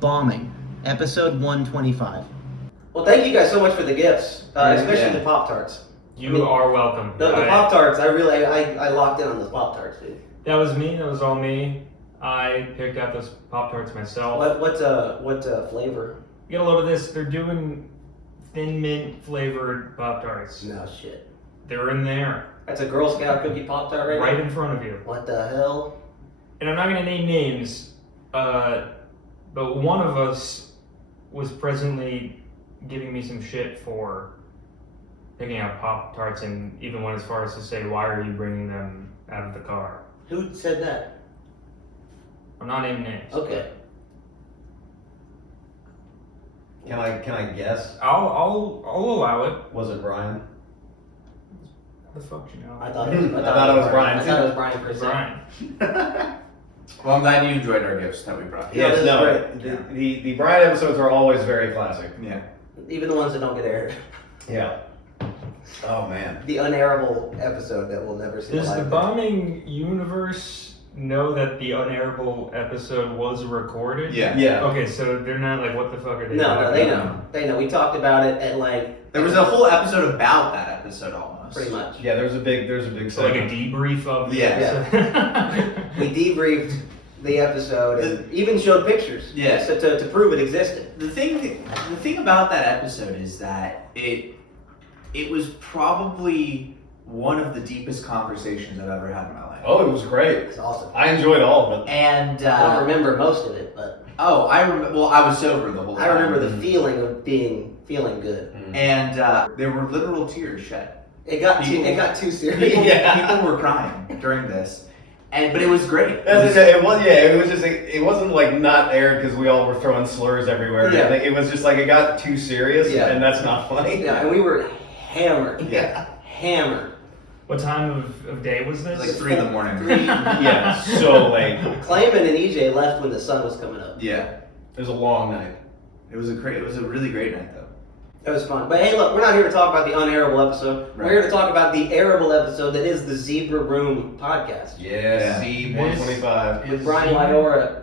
Bombing, episode 125. Well, thank you guys so much for the gifts, especially the Pop-Tarts. You are welcome. The Pop-Tarts, I locked in on the Pop-Tarts, dude. That was me. That was all me. I picked out those Pop-Tarts myself. What flavor? Get a load of this. They're doing Thin Mint flavored Pop-Tarts. No shit. They're in there. That's a Girl Scout cookie Pop-Tart right now? in front of you. What the hell? And I'm not going to name names, but one of us was presently giving me some shit for picking out Pop-Tarts and even went as far as to say, why are you bringing them out of the car? Who said that? I'm not naming names. Okay. Can I guess? I'll allow it. Was it Brian? How the fuck you know? I thought it was Brian. I thought it was Brian, I too. thought it was Brian for a second. Brian. Well, I'm glad you enjoyed our gifts that we brought. Yeah, Yes, this is no. great. The Brian episodes are always very classic. Yeah. Even the ones that don't get aired. Yeah. Oh man. The unairable episode that we'll never see. Does the live. bombing universe know that the unairable episode was recorded? Yeah. Yeah. Okay, so they're not like, what the fuck are they No, talking they about? know. They know. We talked about it at like. There was a whole episode about that episode almost. Pretty much. Yeah. There's a big So like a segment. debrief of the Yeah. episode? We debriefed the episode and even showed pictures. Yeah. So to prove it existed. The thing about that episode is that it was probably one of the deepest conversations I've ever had in my life. Oh, it was great. It's awesome. I enjoyed all of it. And I don't remember most of it, but well, I was sober the whole time. I remember the feeling of feeling good. And there were literal tears shed. It got too serious. People were crying during this, but it was great. It wasn't like not aired because we all were throwing slurs everywhere. Yeah. It was just like it got too serious, Yeah. and that's not funny. Yeah, and we were hammered. Yeah. Hammered. What time of day was this? Like 3 in the morning. Yeah, so late. Clayman and EJ left when the sun was coming up. Yeah. It was a long night. It was a really great night though. It was fun. But hey, look, we're not here to talk about the unairable episode. We're Right. here to talk about the airable episode that is the Zebra Room podcast Yeah, Yeah. Z125. with Brian Wiora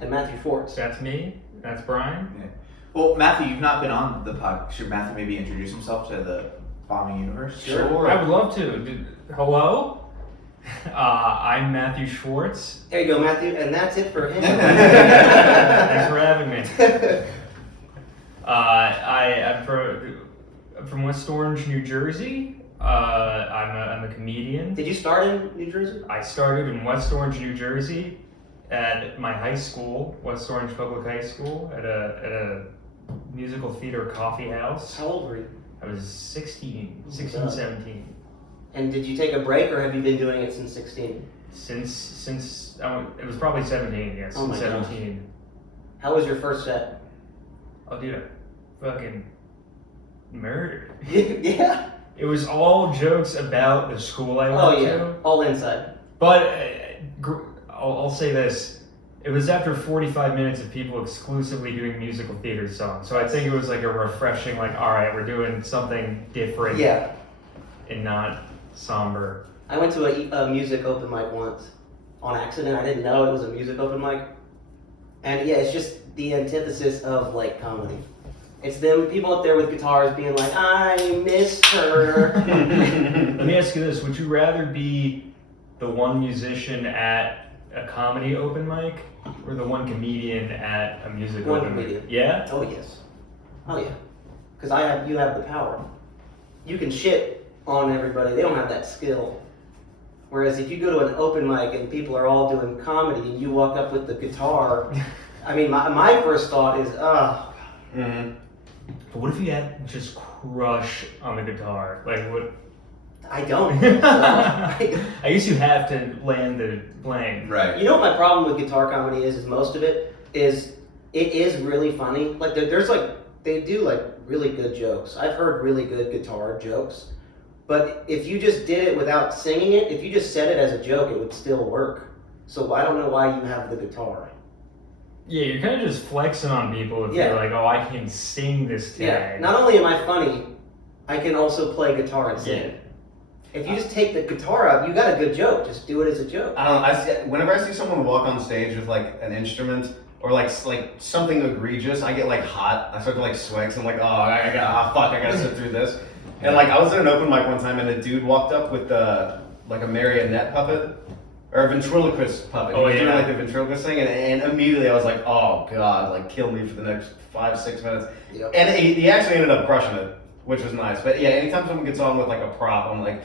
and Matthew Schwartz. That's me. That's Brian. Well, Matthew, you've not been on the pod. Should Matthew maybe introduce himself to the bombing universe? Sure. I would love to. Hello? I'm Matthew Schwartz. There you go, Matthew, and that's it for him. Thanks for having me. I'm from West Orange, New Jersey. I'm a comedian. Did you start in New Jersey? I started in West Orange, New Jersey, at my high school, West Orange Public High School, at a musical theater coffee house. How old were you? I was 16, God. 17. And did you take a break, or have you been doing it since 16? Since it was probably 17, yes, Oh my since gosh. 17. How was your first set? Oh, dude, I fucking murdered. Yeah. It was all jokes about the school I went Oh yeah. to. All inside. But I'll say this. It was after 45 minutes of people exclusively doing musical theater songs. So I think it was like a refreshing, like, all right, we're doing something different Yeah. and not somber. I went to a music open mic once on accident. I didn't know it was a music open mic. And yeah, it's just the antithesis of like comedy. It's them, people up there with guitars being like, I miss her. Let me ask you this. Would you rather be the one musician at a comedy open mic or the one comedian at a music One open comedian. mic? Yeah? Oh yes. Oh yeah. Because you have the power. You can shit on everybody. They don't have that skill. Whereas if you go to an open mic and people are all doing comedy and you walk up with the guitar, I mean, my first thought is, Mm-hmm. But what if you had just crush on the guitar? Like what? I don't. So, I guess you have to land the plane. Right. you know what my problem with guitar comedy is most of it is really funny. Like there's like, they do like really good jokes. I've heard really good guitar jokes. But if you just did it without singing it, if you just said it as a joke, it would still work. So I don't know why you have the guitar. Yeah, you're kind of just flexing on people if Yeah. you're like, oh, I can sing this Yeah. tag. Not only am I funny, I can also play guitar and sing. Yeah. If you just take the guitar out, you got a good joke. Just do it as a joke. I don't know. Whenever I see someone walk on stage with like an instrument, or like something egregious, I get like hot. I start to like sweat. 'Cause I'm like, I gotta sit through this. And like I was at an open mic one time, and a dude walked up with like a marionette puppet or a ventriloquist puppet. Oh, He was doing yeah. like the ventriloquist thing, and immediately I was like, oh god, like kill me for the next 5-6 minutes. Yep. And he actually ended up crushing it, which was nice. But yeah, anytime someone gets on with like a prop, I'm like,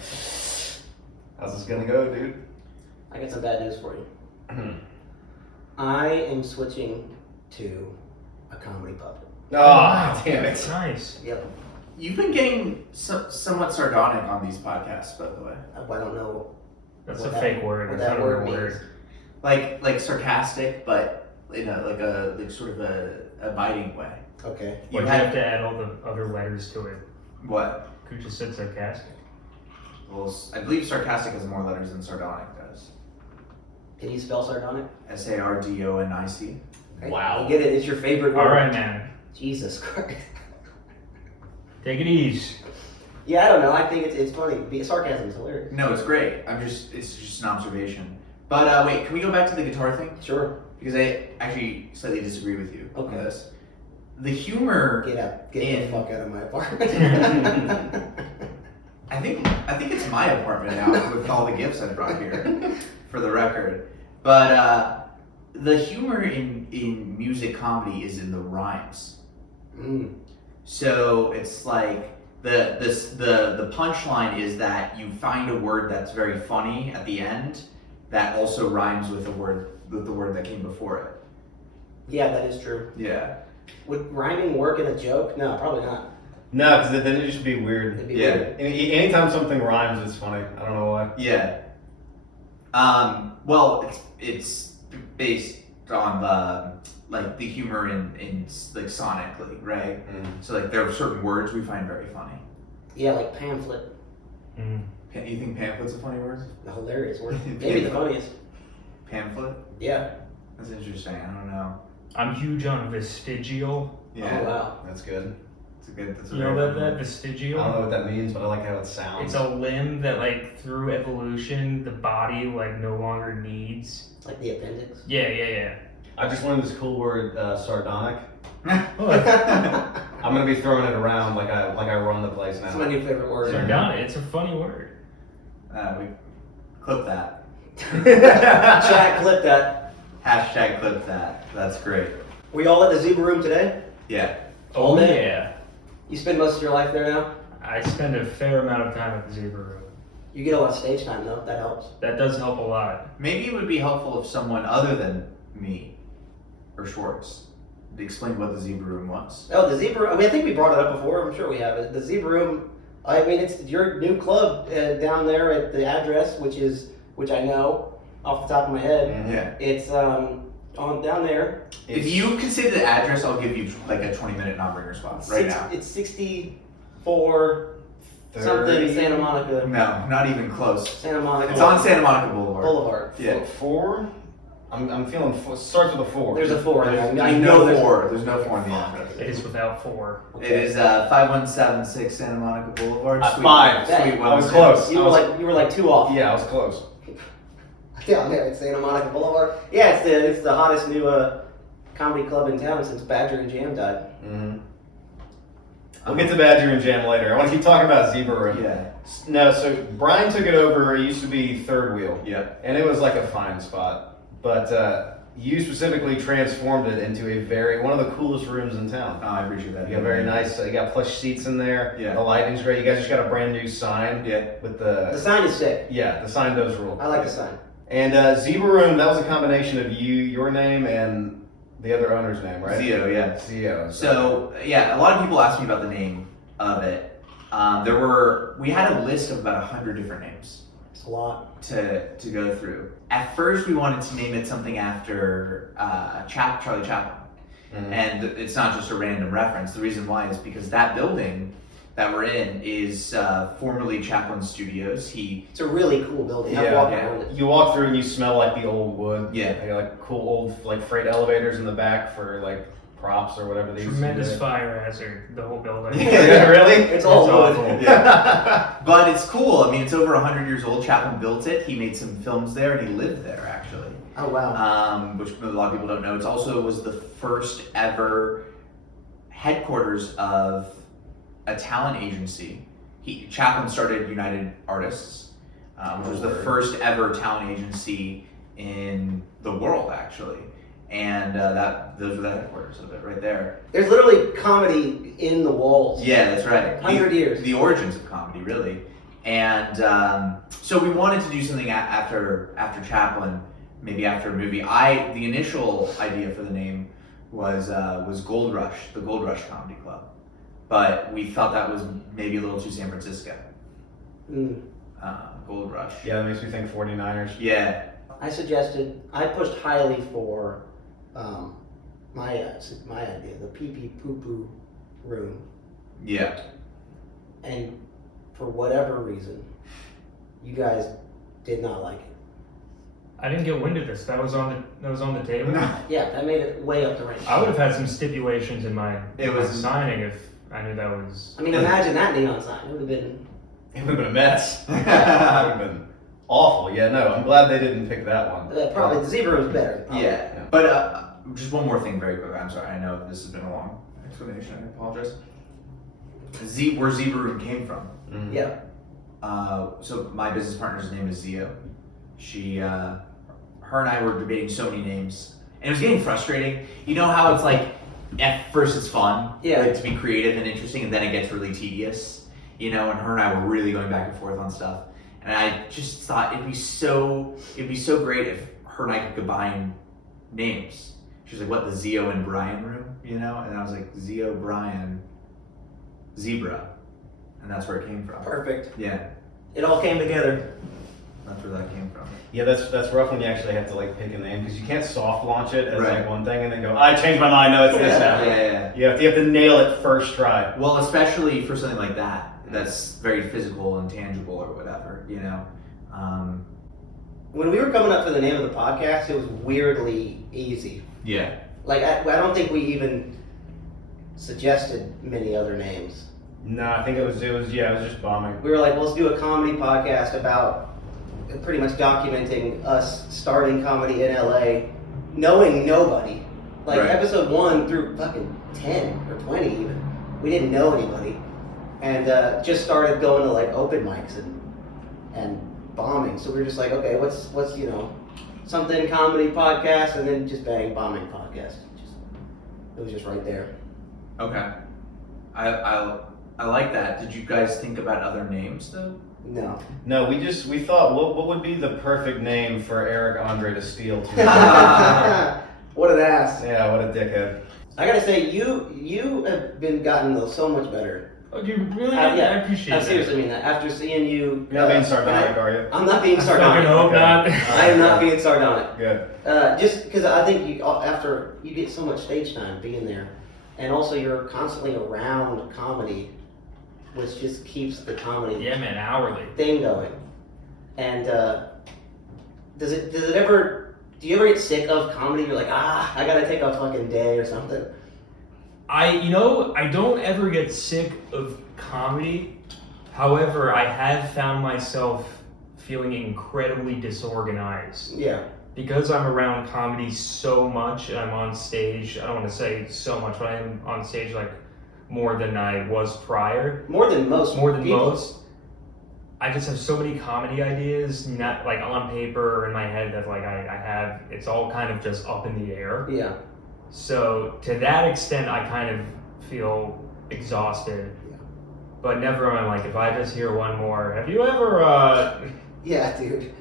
how's this gonna go, dude? I got some bad news for you. I am switching to a comedy puppet. Oh, damn it. That's nice. Yep. You've been getting somewhat sardonic on these podcasts, by the way. I don't know That's what a that- fake word. what That's that not a word real means. word. Like sarcastic, but in a sort of a biting way. Okay. Why'd you have to add all the other letters to it? What? Could you just said sarcastic? Well, I believe sarcastic has more letters than sardonic does. Can you spell sardonic? Sardonic. Okay. Wow. You get it. It's your favorite word. All right, man. Jesus Christ. Take it easy. Yeah, I don't know. I think it's funny. Sarcasm is hilarious. No, it's great. It's just an observation. But wait, can we go back to the guitar thing? Sure. Because I actually slightly disagree with you Okay. on this. The humor, Get the In- fuck out of my apartment. I think it's my apartment now with all the gifts I brought here, for the record. But the humor in music comedy is in the rhymes. Mm. So it's like the punchline is that you find a word that's very funny at the end that also rhymes with the word that came before it. Yeah, that is true. Yeah. Would rhyming work in a joke? No, probably not. No, because then it'd just be weird. It'd be Yeah. weird. Anytime something rhymes, it's funny. I don't know why. Yeah. Well, it's based on the humor in like sonically, right? So like there are certain words we find very funny. Yeah, like pamphlet. Mm. You think pamphlet's a funny word? A hilarious word. Maybe the funniest. Pamphlet? Yeah. That's interesting. I don't know. I'm huge on vestigial. Yeah. Oh wow. That's good. That's a You know very about good that? word. I Vestigial? don't know what that means, but I like how it sounds. It's a limb that, like, through evolution, the body, like, no longer needs. It's like the appendix. Yeah. I just learned this cool word, sardonic. Oh, I'm gonna be throwing it around like I run the place That's now. my new favorite word. Sardonic, it's a funny word. We clip that. Chat, clip that. Hashtag clip that. That's great. We all at the Zebra Room today? Yeah. All Oh, day? yeah. You spend most of your life there now? I spend a fair amount of time at the Zebra Room. You get a lot of stage time though. That helps. That does help a lot. Maybe it would be helpful if someone other than me or Schwartz explained what the Zebra Room was. Oh, the Zebra. I mean, I think we brought it up before. I'm sure we have it. The Zebra Room. I mean, it's your new club down there at the address, which I know off the top of my head. Mhm. Yeah. It's on down there. If you can say the address, I'll give you like a 20-minute non-bringer spot right now. It's 64 something Santa Monica. No, not even close. Santa Monica. It's on Santa Monica Boulevard. Boulevard. Yeah. 4? I'm feeling starts with a 4. There's a 4 in there. There's I know there's four. There's no 4 in the address. It is without 4. It is 5176 Santa Monica Boulevard. At 5. Yeah, Sweet I was Wellington. close. You were like 2 off. Yeah, I was close. Down there at Santa Monica Boulevard. Yeah, it's the hottest new comedy club in town since Badger and Jam died. Mm-hmm. We'll get to Badger and Jam later. I want to keep talking about Zebra Room. Yeah. No, so Brian took it over. It used to be third wheel. Yeah. And it was like a fine spot. But you specifically transformed it into one of the coolest rooms in town. Oh, I appreciate that. You got very nice, you got plush seats in there. Yeah. The lighting's great. You guys just got a brand new sign. Yeah. With The sign is sick. yeah, the sign does rule. I like the sign. And Zebra Room, that was a combination of your name, and the other owner's name, right? Zio, yeah. Zio. So yeah, a lot of people asked me about the name of it. We had a list of about 100 different names It's a lot. to go through. At first, we wanted to name it something after Charlie Chaplin, Mhm. and it's not just a random reference. The reason why is because that building that we're in is formerly Chaplin Studios. It's a really cool building. I've Yeah, walked yeah. around it. You walk through and you smell like the old wood. Yeah. They got like cool old like freight elevators in the back for like props or whatever they used to Tremendous do. fire hazard, the whole building. Yeah, really? It's all It's wood. awful. Yeah. But it's cool. I mean, it's over 100 years old. Chaplin built it. He made some films there, and he lived there actually. Oh wow. Which a lot of people don't know. It also was the first ever headquarters of a talent agency. Chaplin started United Artists, which was the first ever talent agency in the world, actually. And those were the headquarters of it right there. There's literally comedy in the walls. Yeah, that's right. 100 years. The origins of comedy, really. And so we wanted to do something after Chaplin, maybe after a movie. The initial idea for the name was Gold Rush, the Gold Rush Comedy Club, but we thought that was maybe a little too San Francisco. Gold Rush. Yeah, that makes me think 49ers. Yeah. I pushed highly for my idea, the pee pee poo poo room, Yeah. and for whatever reason, you guys did not like it. I didn't get wind of this. That was on the table. Yeah, that made it way up the range. I would have had some stipulations in my It was- signing if I knew that was. I mean, imagine that neon sign. It would have been. It would have been a mess. It would have been awful. Yeah, no, I'm glad they didn't pick that one. Probably the zebra was better. probably. Yeah. But just one more thing very quick. I'm sorry. I know this has been a long explanation. I apologize. Where Zebra Room came from. Mhm. Yeah. So my business partner's name is Zio. She, her and I were debating so many names, and it was getting frustrating. You know how it's like, at first it's fun, Yeah. like, to be creative and interesting, and then it gets really tedious. You know, and her and I were really going back and forth on stuff, and I just thought it'd be so great if her and I could combine names. She was like, "What, the Zio and Brian room?" You know, and I was like, "Zio, Brian, Zebra," and that's where it came from. Perfect. Yeah, It all came together. that's where that came from. Yeah, that's rough when you actually have to like pick a name because you can't soft launch it as Right. like one thing and then go, I changed my mind. No, it's this now. Yeah. You have to nail it first try. Well, especially for something like that, that's very physical and tangible or whatever, you know. When we were coming up for the name of the podcast, it was weirdly easy. Yeah. Like, I don't think we even suggested many other names. No, I think it was just bombing. We were like, well, let's do a comedy podcast about pretty much documenting us starting comedy in LA, knowing nobody. Like, Right. episode 1 through fucking 10 or 20 even, we didn't know anybody. And just started going to like open mics and bombing. So we were just like, okay, what's something comedy podcast, and then just bang, bombing podcast. It was just right there. Okay. I like that. Did you guys think about other names though? No. No, we thought what would be the perfect name for Eric Andre to steal to? What an ass. Yeah, what a dickhead. I gotta say, you have been gotten so much better. Oh, do you really? Yeah, I appreciate I that. seriously mean that. After seeing you, You're not being sardonic, are you? I'm not being I fucking sardonic. hope not. I am not being sardonic. Good. Just because I think after you get so much stage time being there, and also you're constantly around comedy, which just keeps the comedy Yeah, man, hourly. thing going. And do you ever get sick of comedy? You're like, I gotta take a fucking day or something. I don't ever get sick of comedy. However, I have found myself feeling incredibly disorganized. Yeah. Because I'm around comedy so much and I'm on stage, I don't want to say so much, but I am on stage like more than I was prior. More than most people. I just have so many comedy ideas, not like on paper or in my head that like I have, it's all kind of just up in the air. Yeah. So to that extent, I kind of feel exhausted. Yeah. But never am I like, if I just hear one more, have you ever, Yeah, dude.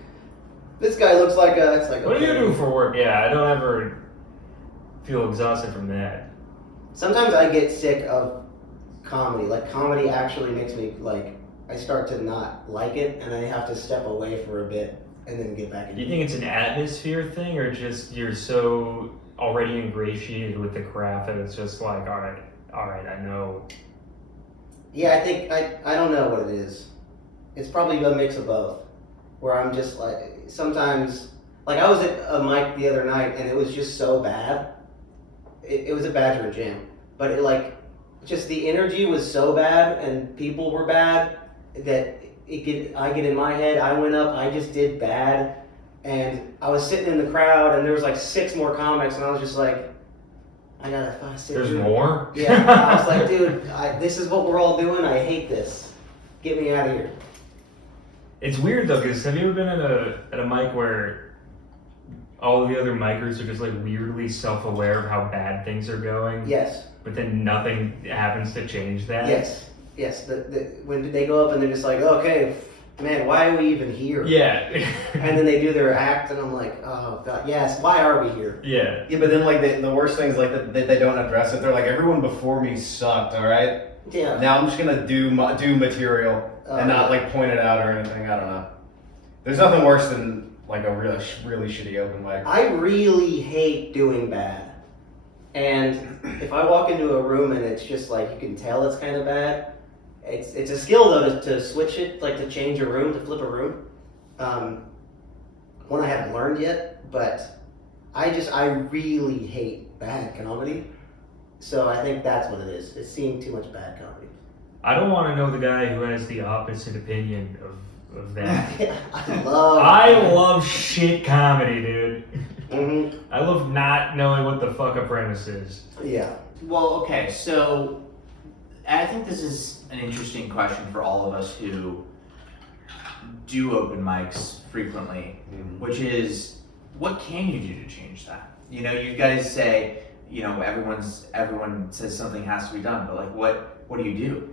This guy looks like it's like. what do you okay. do for work? Yeah, I don't ever feel exhausted from that. Sometimes I get sick of comedy. Like, comedy actually makes me like, I start to not like it, and I have to step away for a bit and then get back in. Do you think it's an atmosphere thing, or just you're so already ingratiated with the craft that it's just like, all right, I know. Yeah, I think I don't know what it is. It's probably a mix of both. Where I'm just like, sometimes, like I was at a mic the other night and it was just so bad. it was a Badger jam, but it like just the energy was so bad and people were bad that I get in my head. I went up, I just did bad, and I was sitting in the crowd, and there was like 6 more comics, and I was just like, I gotta sit There's here. more? Yeah, I was like, dude, this is what we're all doing. I hate this. Get me out of here. It's weird though, because have you ever been at a mic where all of the other micers are just like weirdly self-aware of how bad things are going? Yes. But then nothing happens to change that? Yes. When they go up and they're just like, okay, man, why are we even here? Yeah. And then they do their act, and I'm like, oh god, yes, why are we here? Yeah. Yeah, but then like the worst thing is like that they don't address it. They're like, everyone before me sucked. All right. Yeah. Now I'm just gonna do material and not like point it out or anything. I don't know. There's nothing worse than like a really shitty open mic. I really hate doing bad. And if I walk into a room and it's just like you can tell it's kind of bad, it's a skill though to switch it, like to change a room, to flip a room. One I haven't learned yet, but I really hate bad comedy. So I think that's what it is. It's seeing too much bad comedy. I don't want to know the guy who has the opposite opinion of that. I I love shit comedy, dude. Mm-hmm. I love not knowing what the fuck a premise is. Yeah. Well, okay, so I think this is an interesting question for all of us who do open mics frequently, which is, what can you do to change that? You know, you guys say, you know, everyone says something has to be done, but like, what do you do?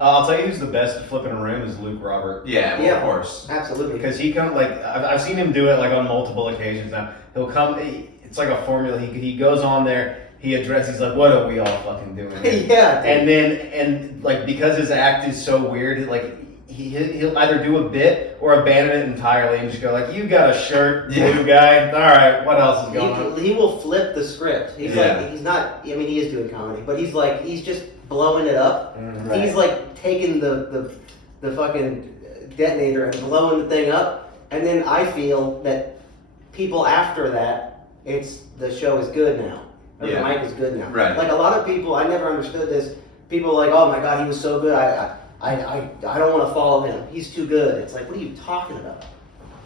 I'll tell you who's the best at flipping a room is Luke Robert. Yeah, well, Yeah. of course. Absolutely. Because he comes like I've seen him do it like on multiple occasions now. He'll come. It's like a formula. He goes on there. He addresses. He's like, "What are we all fucking doing?" here?" Yeah. And like because his act is so weird, like he'll either do a bit or abandon it entirely and just go like, "You got a shirt, blue guy. All right, what else is going on?" He will flip the script. He's like, he's not. I mean, he is doing comedy, but he's just blowing it up. Mhm. He's like taking the fucking detonator and blowing the thing up, and then I feel that people after that, the show is good now. Or Yeah. the mic is good now. Right. Like a lot of people, I never understood this. People are like, oh my god, he was so good. I don't want to follow him. He's too good. It's like, what are you talking about?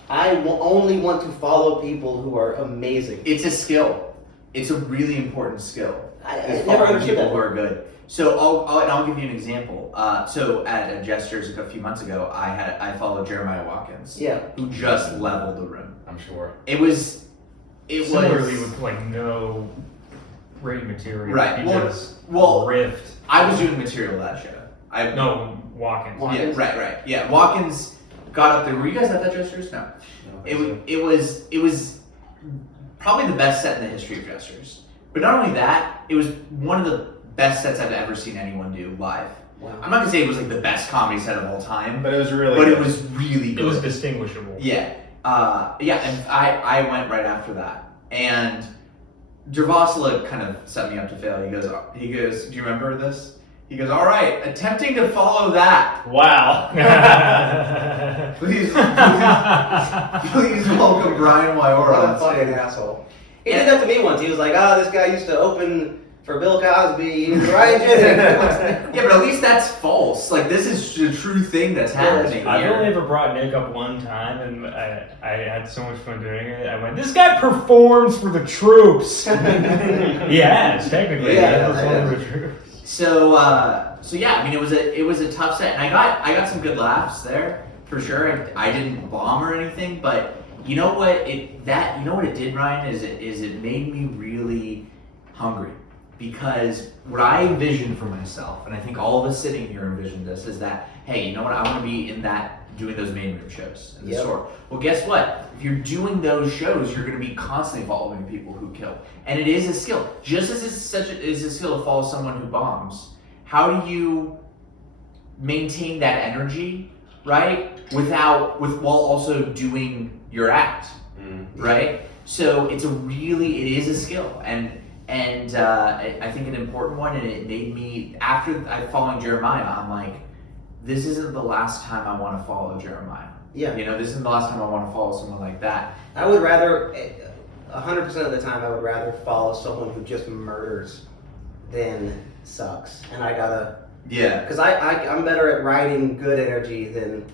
I only want to follow people who are amazing. It's a skill. It's a really important skill. I is never following understood people that. who are good. So I'll give you an example. So at Jesters a few months ago, I followed Jeremiah Watkins, Yeah. who just leveled the room. I'm sure. It was Similarly with like no great material. Right, He well- just well, riffed. I was doing material that show. No, Watkins. Wa- Yeah, Watkins? right. Yeah, Watkins got up there. Were you guys at that Jesters? No. It was probably the best set in the history of Jesters. But not only that, it was one of the best sets I've ever seen anyone do live. Wow. I'm not gonna say it was like the best comedy set of all time, But it was really. but good. it was really It good. was distinguishable. Yeah. And I went right after that. And Dervasila kind of set me up to fail. He goes, do you remember this? He goes, all right, attempting to follow that. Wow. Please welcome Brian Wiora What a on fucking stage. asshole. He did that to me once. He was like, this guy used to open for Bill Cosby. He was Ryan Jennings. Yeah, but at least that's false. Like, this is a true thing that's happening I've here. only ever brought Nick up one time, and I had so much fun doing it. I went, this guy performs for the troops. He has, technically. Yeah, he has performed for the troops. So yeah, I mean, it was a tough set, and I got some good laughs there for sure. I didn't bomb or anything, but you know what it did, Ryan, is it made me really hungry, because what I envisioned for myself, and I think all of us sitting here envisioned this, is that, hey, you know what, I want to be in that, doing those main room shows in the Yep. store. Well, guess what? If you're doing those shows, you're going to be constantly following people who kill, and it is a skill. Just as it's a skill to follow someone who bombs. How do you maintain that energy, right? While also doing your act, right? So it is a skill, and I think an important one, and it made me, after I following Jeremiah, I'm like, this isn't the last time I want to follow Jeremiah. Yeah. You know, this isn't the last time I want to follow someone like that. I would rather 100% of the time, I would rather follow someone who just murders than sucks. And I gotta, Yeah. because I'm better at riding good energy than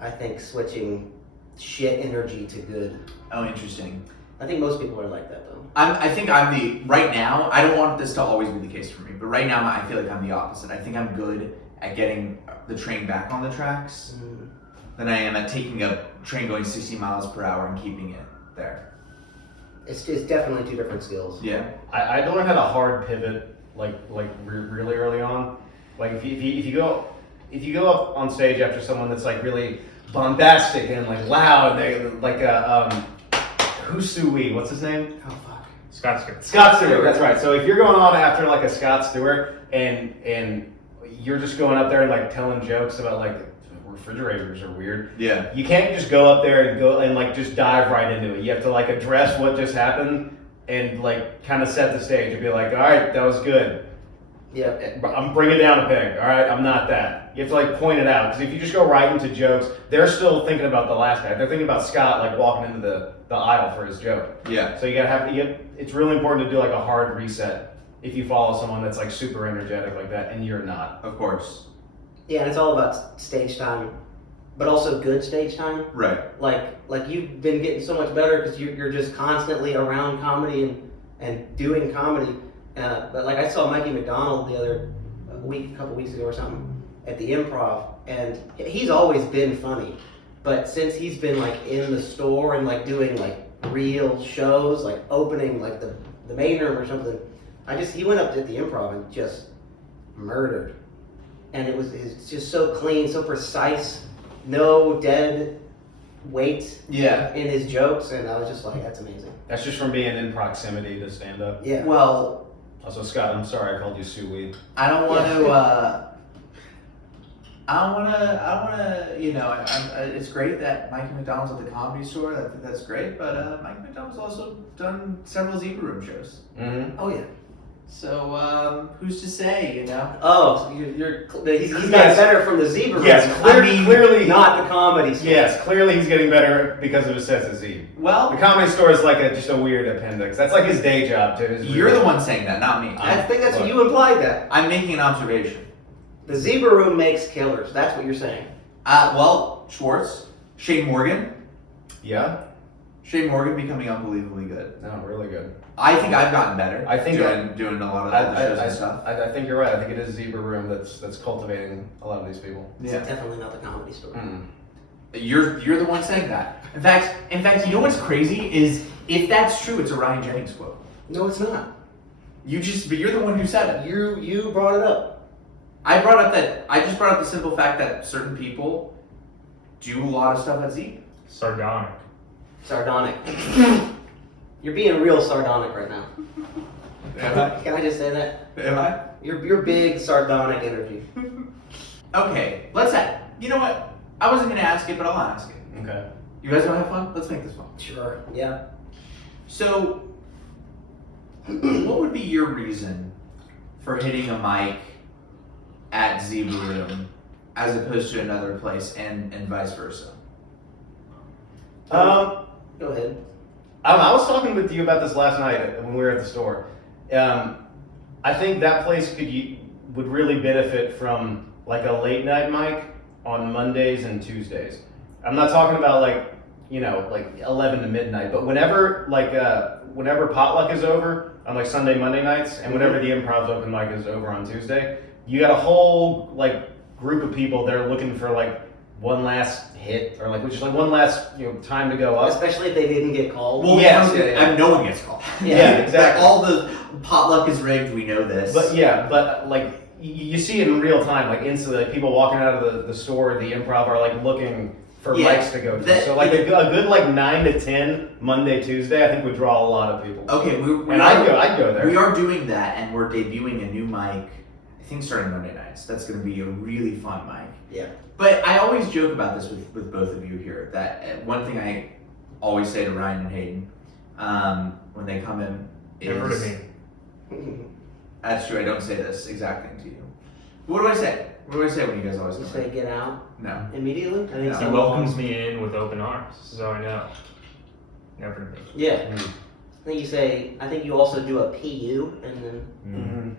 I think switching shit energy to good. Oh, interesting. I think most people are like that though. I think I'm the right now. I don't want this to always be the case for me, but right now I feel like I'm the opposite. I think I'm good at getting the train back on the tracks than I am at taking a train going 60 miles per hour and keeping it there. It's definitely two different skills. Yeah. I learned how to hard pivot really early on. Like if you go up on stage after someone that's like really bombastic and like loud, they like who's Sui? What's his name? Oh fuck. Scott Stewart. Scott Stewart. That's right. So if you're going on after like a Scott Stewart and you're just going up there and like telling jokes about like refrigerators are weird. Yeah. You can't just go up there and like just dive right into it. You have to like address what just happened and like kind of set the stage and be like, all right, that was good. Yeah. I'm bringing down a peg. All right, I'm not that. You have to like point it out because if you just go right into jokes, they're still thinking about the last guy. They're thinking about Scott like walking into the aisle for his joke. Yeah. So you gotta have it's really important to do like a hard reset if you follow someone that's like super energetic like that and you're not. Of course. Yeah, and it's all about stage time, but also good stage time. Right. Like you've been getting so much better because you're just constantly around comedy and doing comedy. But like I saw Mikey McDonald the other week, a couple weeks ago or something, at the Improv, and he's always been funny, but since he's been like in the store and like doing like real shows, like opening like the main room or something, he went up at the Improv and just murdered, and it's just so clean, so precise, no dead weight Yeah. in his jokes, and I was just like, that's amazing. That's just from being in proximity to stand up. Yeah. Well, Also, Scott, I'm sorry I called you Sui. I don't want to. I don't want to. You know, it's great that Mikey McDonald's at the Comedy Store. That's great. But Mikey McDonald's also done several Zebra Room shows. Mm-hmm. Oh yeah. So who's to say? You know. Oh, so he's getting Yes. better from the Zebra Room. Yes, clearly Not the comedy store. Yes, clearly he's getting better because of his sense of Z. The Well, Comedy Store is like just a weird appendix. That's like his day job too. you're the one saying that, not me. I think that's what you implied that. I'm making an observation. The Zebra Room makes killers. That's what you're saying. Well, Schwartz, Shane Morgan becoming unbelievably good. No, really good. I think I've gotten better. I think doing a lot of other shows and stuff. I think you're right. I think it is Zebra Room that's cultivating a lot of these people. It's definitely not the comedy store. Mm. You're the one saying that. In fact, you know what's crazy is if that's true, it's a Ryan Jennings quote. No, it's not. But you're the one who said it. You brought it up. I just brought up the simple fact that certain people do a lot of stuff at Z. Sardonic. Sardonic. You're being real sardonic right now. Am I? Can I just say that? Am I? You're big sardonic energy. Okay, you know what? I wasn't gonna ask it, but I'll ask it. Okay. You guys wanna have fun? Let's make this fun. Sure. Yeah. So, what would be your reason for hitting a mic at Zebra Room as opposed to another place and vice versa? Go ahead. I was talking with you about this last night when we were at the store. I think that place would really benefit from like a late night mic on Mondays and Tuesdays. I'm not talking about like 11 to midnight, but whenever Potluck is over on like Sunday, Monday nights, and whenever the Improv's open mic is over on Tuesday, you got a whole like group of people that are looking for like one last hit or like just like one last time to go up. Especially if they didn't get called. Well, yes, no one gets called. Yeah, exactly. All the potluck is rigged. We know this. But like you see it in real time, like instantly, like people walking out of the store, the Improv are like looking for mics to go to. So like a good like 9 to 10 Monday, Tuesday, I think would draw a lot of people. Okay, I'd go there. We are doing that, and we're debuting a new mic. I think starting Monday nights. That's going to be a really fun mic. Yeah. But I always joke about this with both of you here. That one thing I always say to Ryan and Hayden when they come in is, Never to me. That's true. I don't say this exact thing to you. What do I say? What do I say when you guys always You come say in? get out No. immediately? I think No. He so. welcomes me in with open arms, so I know. Never to me. Yeah. I think you also do a PU and then. Mm-hmm.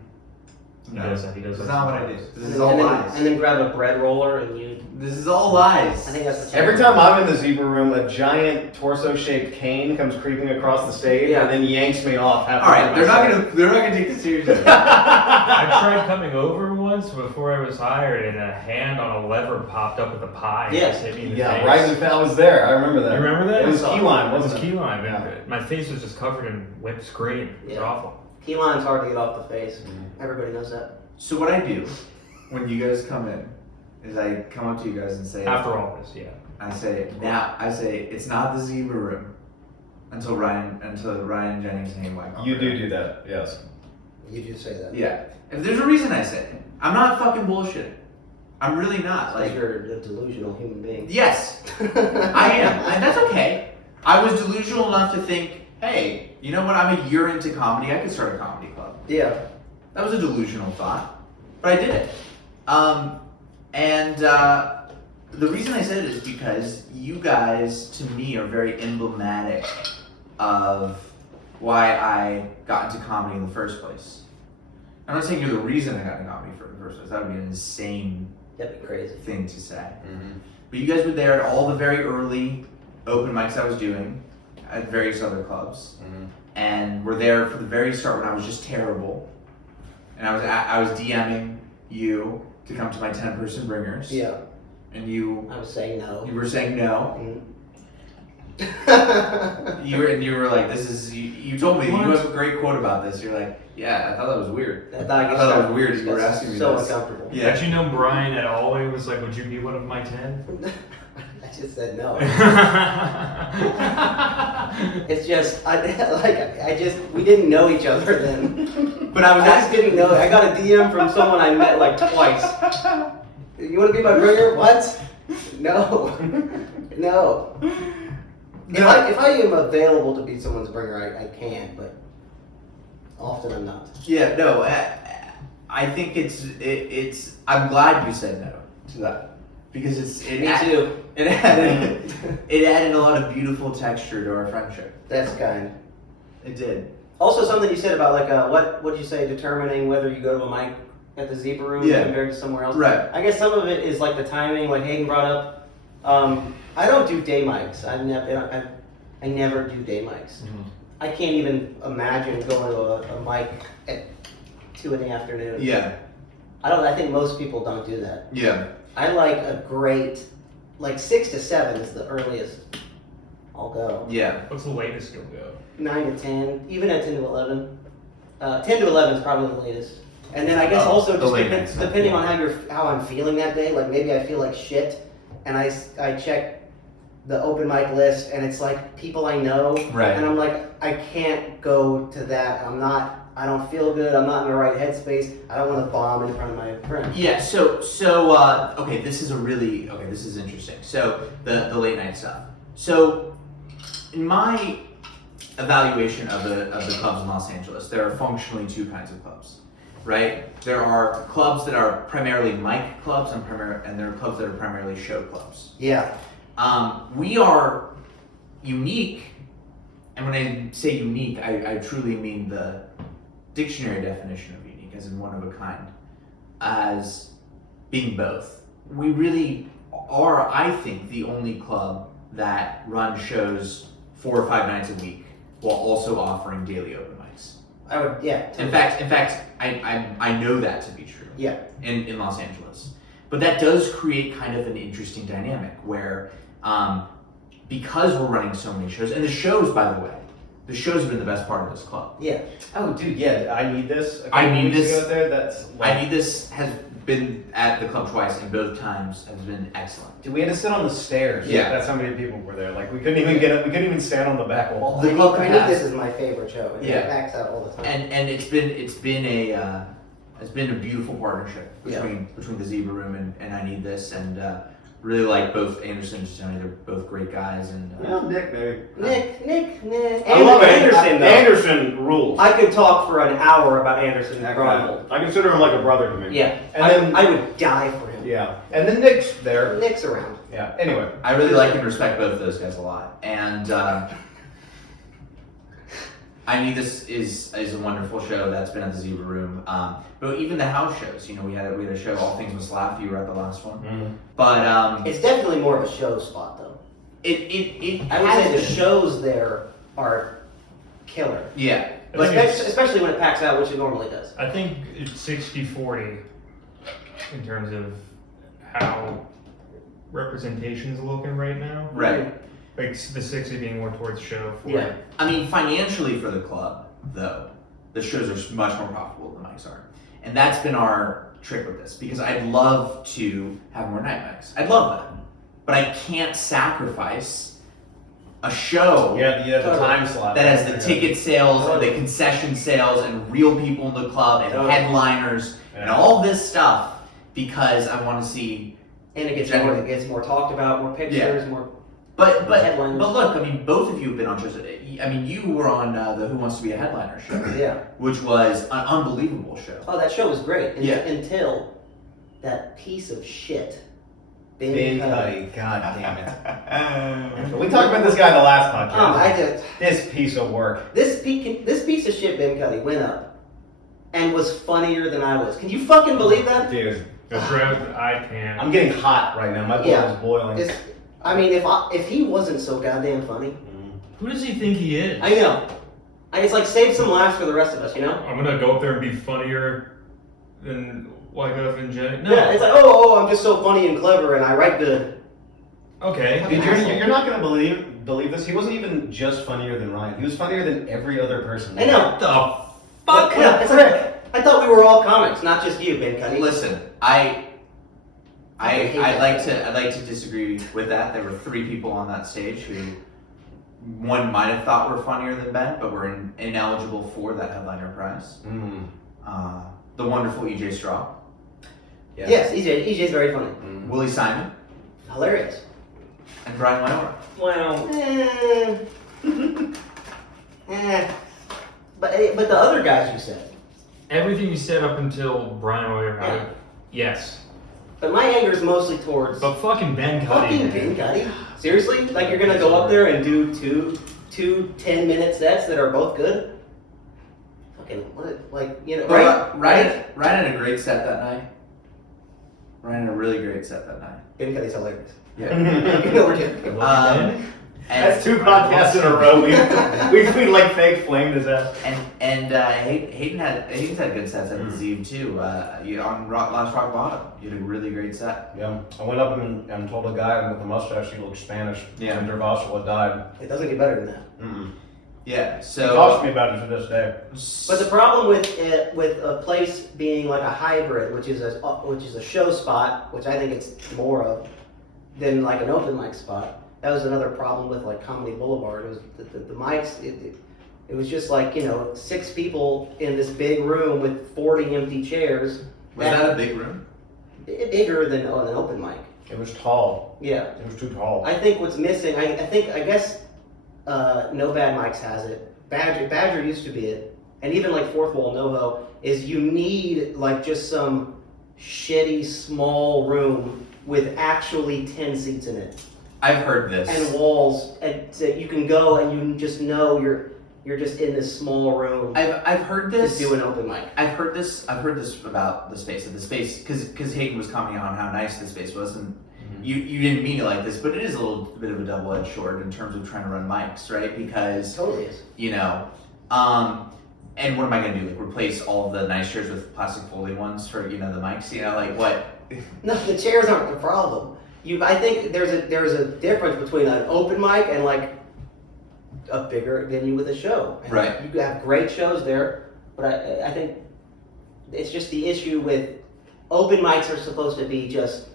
He does that. He does That's that. not what I do. This And is all then, lies. and then grab a bread roller and you. This is all lies. I think that's the Every time I'm in the zebra room, a giant torso-shaped cane comes creeping across the stage Yeah. and then yanks me off. All right, they're not gonna take this seriously. I tried coming over once before I was hired, and a hand on a lever popped up with a pie. And Yeah. just hit me in the Yeah, face. right. I was there. I remember that. You remember that? It was key line, It was wasn't it? key line. Yeah. My face was just covered in whipped cream. It was Yeah. awful. Key line's hard to get off the face. Mhm. Everybody knows that. So what I do when you guys come in is I come up to you guys and say, After all this, yeah. I say it's not the zebra room until Ryan Jennings name like You do that, yes. You do say that. Yeah. If there's a reason I say it, I'm not fucking bullshitting. I'm really not. Like Like, you're a delusional human being. yes, I am, and that's okay. I was delusional enough to think, hey, you know what? I'm a year into comedy. I could start a comedy club. Yeah. That was a delusional thought, but I did it. The reason I said it is because you guys, to me, are very emblematic of why I got into comedy in the first place. I'm not saying you're the reason I got into comedy in the first place. That would be an insane That'd be crazy. thing to say. Mm-hmm. But you guys were there at all the very early open mics I was doing at various other clubs, Mm-hmm. and were there for the very start when I was just terrible, and I was DMing you to come to my 10-person bringers. Yeah. And you I was saying no. were saying no. Mm. You were like, this is you told me What? you have a great quote about this. You're like, yeah, I thought that was weird. I thought that was weird. You were asking me so this. uncomfortable. Yeah. Did you know Brian at Alway was like, would you be one of my 10? I just said no. It's just we didn't know each other then. But I was I just asking. didn't know. I got a DM from someone I met like twice. You want to be my bringer? What? No. No. If I am available to be someone's bringer, I can, but often I'm not. Yeah, no. I think it's. I'm glad you said no to that because Me too. It added a lot of beautiful texture to our friendship. That's kind. It did. Also, something you said about like what'd you say, determining whether you go to a mic at the Zebra Room Yeah. compared to somewhere else. Right. I guess some of it is like the timing, like Hayden brought up. I don't do day mics. I never do day mics. Mm-hmm. I can't even imagine going to a mic at 2 in the afternoon. Yeah. I think most people don't do that. Yeah. I like a great, like 6 to 7 is the earliest I'll go. Yeah. What's the latest you'll go? 9 to 10, even at 10 to 11. 10 to 11 is probably the latest. And then I guess also the just late night stuff, depending yeah. on how I'm feeling that day, like maybe I feel like shit, and I check the open mic list, and it's like people I know, Right. and I'm like, I can't go to that. I don't feel good. I'm not in the right headspace. I don't want to bomb in front of my friends. Yeah. So okay, this is interesting. So the late night stuff. So in my evaluation of the clubs in Los Angeles, there are functionally two kinds of clubs, right? There are clubs that are primarily mic clubs and there are clubs that are primarily show clubs. Yeah. We are unique, and when I say unique, I truly mean the dictionary definition of unique, as in one of a kind, as being both. We really are, I think, the only club that runs shows 4 or 5 nights a week while also offering daily open mics. I would. Yeah. In fact, I know that to be true. Yeah. In Los Angeles. But that does create kind of an interesting dynamic where, because we're running so many shows, and the shows, by the way, the shows have been the best part of this club. Yeah. Oh, dude, yeah, I Need This. a I couple Need weeks This. ago there, that's I Need This has been at the club twice, and both times has been excellent. Dude, we had to sit on the stairs. Yeah. That's how many people were there. Like we couldn't even get up. We couldn't even stand on the back wall. The club I Need capacity- This is my favorite show. It Yeah. acts out all the time. And it's been a beautiful partnership between the Zebra Room and I Need This, and really like both Anderson and Tony. They're both great guys, and Nick, baby. Nick. I love Anderson, though. Anderson rules. I could talk for an hour about Anderson That Grumble. guy. I consider him like a brother to me. Yeah. And then I would die for him. yeah, and then Nick's there. Nick's around. Yeah. Anyway, I really like and respect both those guys a lot. And I mean, this is a wonderful show that's been at the Zebra Room. But even the house shows, you know, we had a show, All Things Must Laugh. You were at the last one. Mm-hmm. But It's definitely more of a show spot, though. it I would say has the been. shows there are killer. Yeah. I think it's- Especially when it packs out, which it normally does. I think it's 60-40 in terms of how representation's looking right now. Right. Like the 60 being more towards show. 40. Yeah. I mean, financially for the club, though, the shows are much more profitable than the mics are. And that's been our trick with this, because I'd love to have more night mics. I'd love that. But I can't sacrifice a show Yeah, the time slot. that has the ticket sales and the concession sales and real people in the club and Totally. headliners and Yeah. all this stuff because I want to see. And it Generally. gets more talked about, more pictures, more. But Headliners. look, I mean, both of you have been on shows. I mean, you were on the Who Wants to Be a Headliner show, Yeah. which was an unbelievable show. Oh, that show was great. Yeah. Until that piece of shit. Ben Cuddy. Cuddy, god damn it. We talked about this guy in the last podcast. I just This piece of work. this piece of shit Ben Cuddy went up and was funnier than I was. Can you fucking believe that? Dude, The truth, I can't. I'm getting hot right now. My blood Yeah. is boiling. It's, I mean, if he wasn't so goddamn funny, Who does he think he is? I know. It's like save some laughs for the rest of us, you know? I'm gonna go up there and be funnier than Wyckoff and Jenny. No. Yeah, it's like, oh, I'm just so funny and clever and I write good. Okay. Dude, you're not gonna believe this. He wasn't even just funnier than Ryan. He was funnier than every other person. I know. What the fuck? But, yeah, it's like, I thought we were all comics, not just you, Ben Cuddy. Listen, I'd like to disagree with that. There were 3 people on that stage who one might have thought were funnier than Ben, but were ineligible for that headliner prize. Mm. The wonderful EJ Straw, Yeah. Yes, EJ's very funny. Mm. Willie Simon, Hilarious. and Brian Wiora. Well, But the other guys you said. everything you said up until Brian O'Hare, Yeah. yes. But my anger is mostly towards But fucking Ben Cuddy. fucking Ben Cuddy. Seriously? Like you're gonna go up there and do two 10-minute sets that are both good? Fucking what? Like, you know, right? Ryan had a great set that night. Ryan had a really great set that night. Ben Cuddy's hilarious. Yeah. You know we're kidding. That's 2 podcasts in a row. We like fake flamed his ass. And Hayden's had good sets at the Zeeb too. You on last Rock Bottom, you had a really great set. Yeah, I went up and told a guy with a mustache he looked Spanish. Yeah. And Dervasula died. It doesn't get better than that. Mm-mm. Yeah. He So. talks to me about it to this day. But the problem with a place being like a hybrid, which is a show spot, which I think it's more of, than like an open mic spot. That was another problem with like Comedy Boulevard. It was the mics. It was just like, you know, 6 people in this big room with 40 empty chairs. Was that a big room? Bigger than an open mic? It was tall. Yeah. It was too tall. I think what's missing. I guess No Bad Mics has it. Badger used to be it, and even like Fourth Wall NoHo is you need like just some shitty small room with actually 10 seats in it. I've heard this. And walls, and so you can go and you just know you're just in this small room I've heard to this. do an open mic. I've heard this about the space. Because Hayden was commenting on how nice the space was, and you didn't mean it like this, but it is a little bit of a double-edged sword in terms of trying to run mics, right? It Because totally is. you know, and what am I gonna do? Like replace all of the nice chairs with plastic folding ones for the mics? You know, like what? No, the chairs aren't the problem. I think there's a difference between an open mic and like a bigger venue with a show. And Right. You have great shows there, but I think it's just the issue with open mics are supposed to be just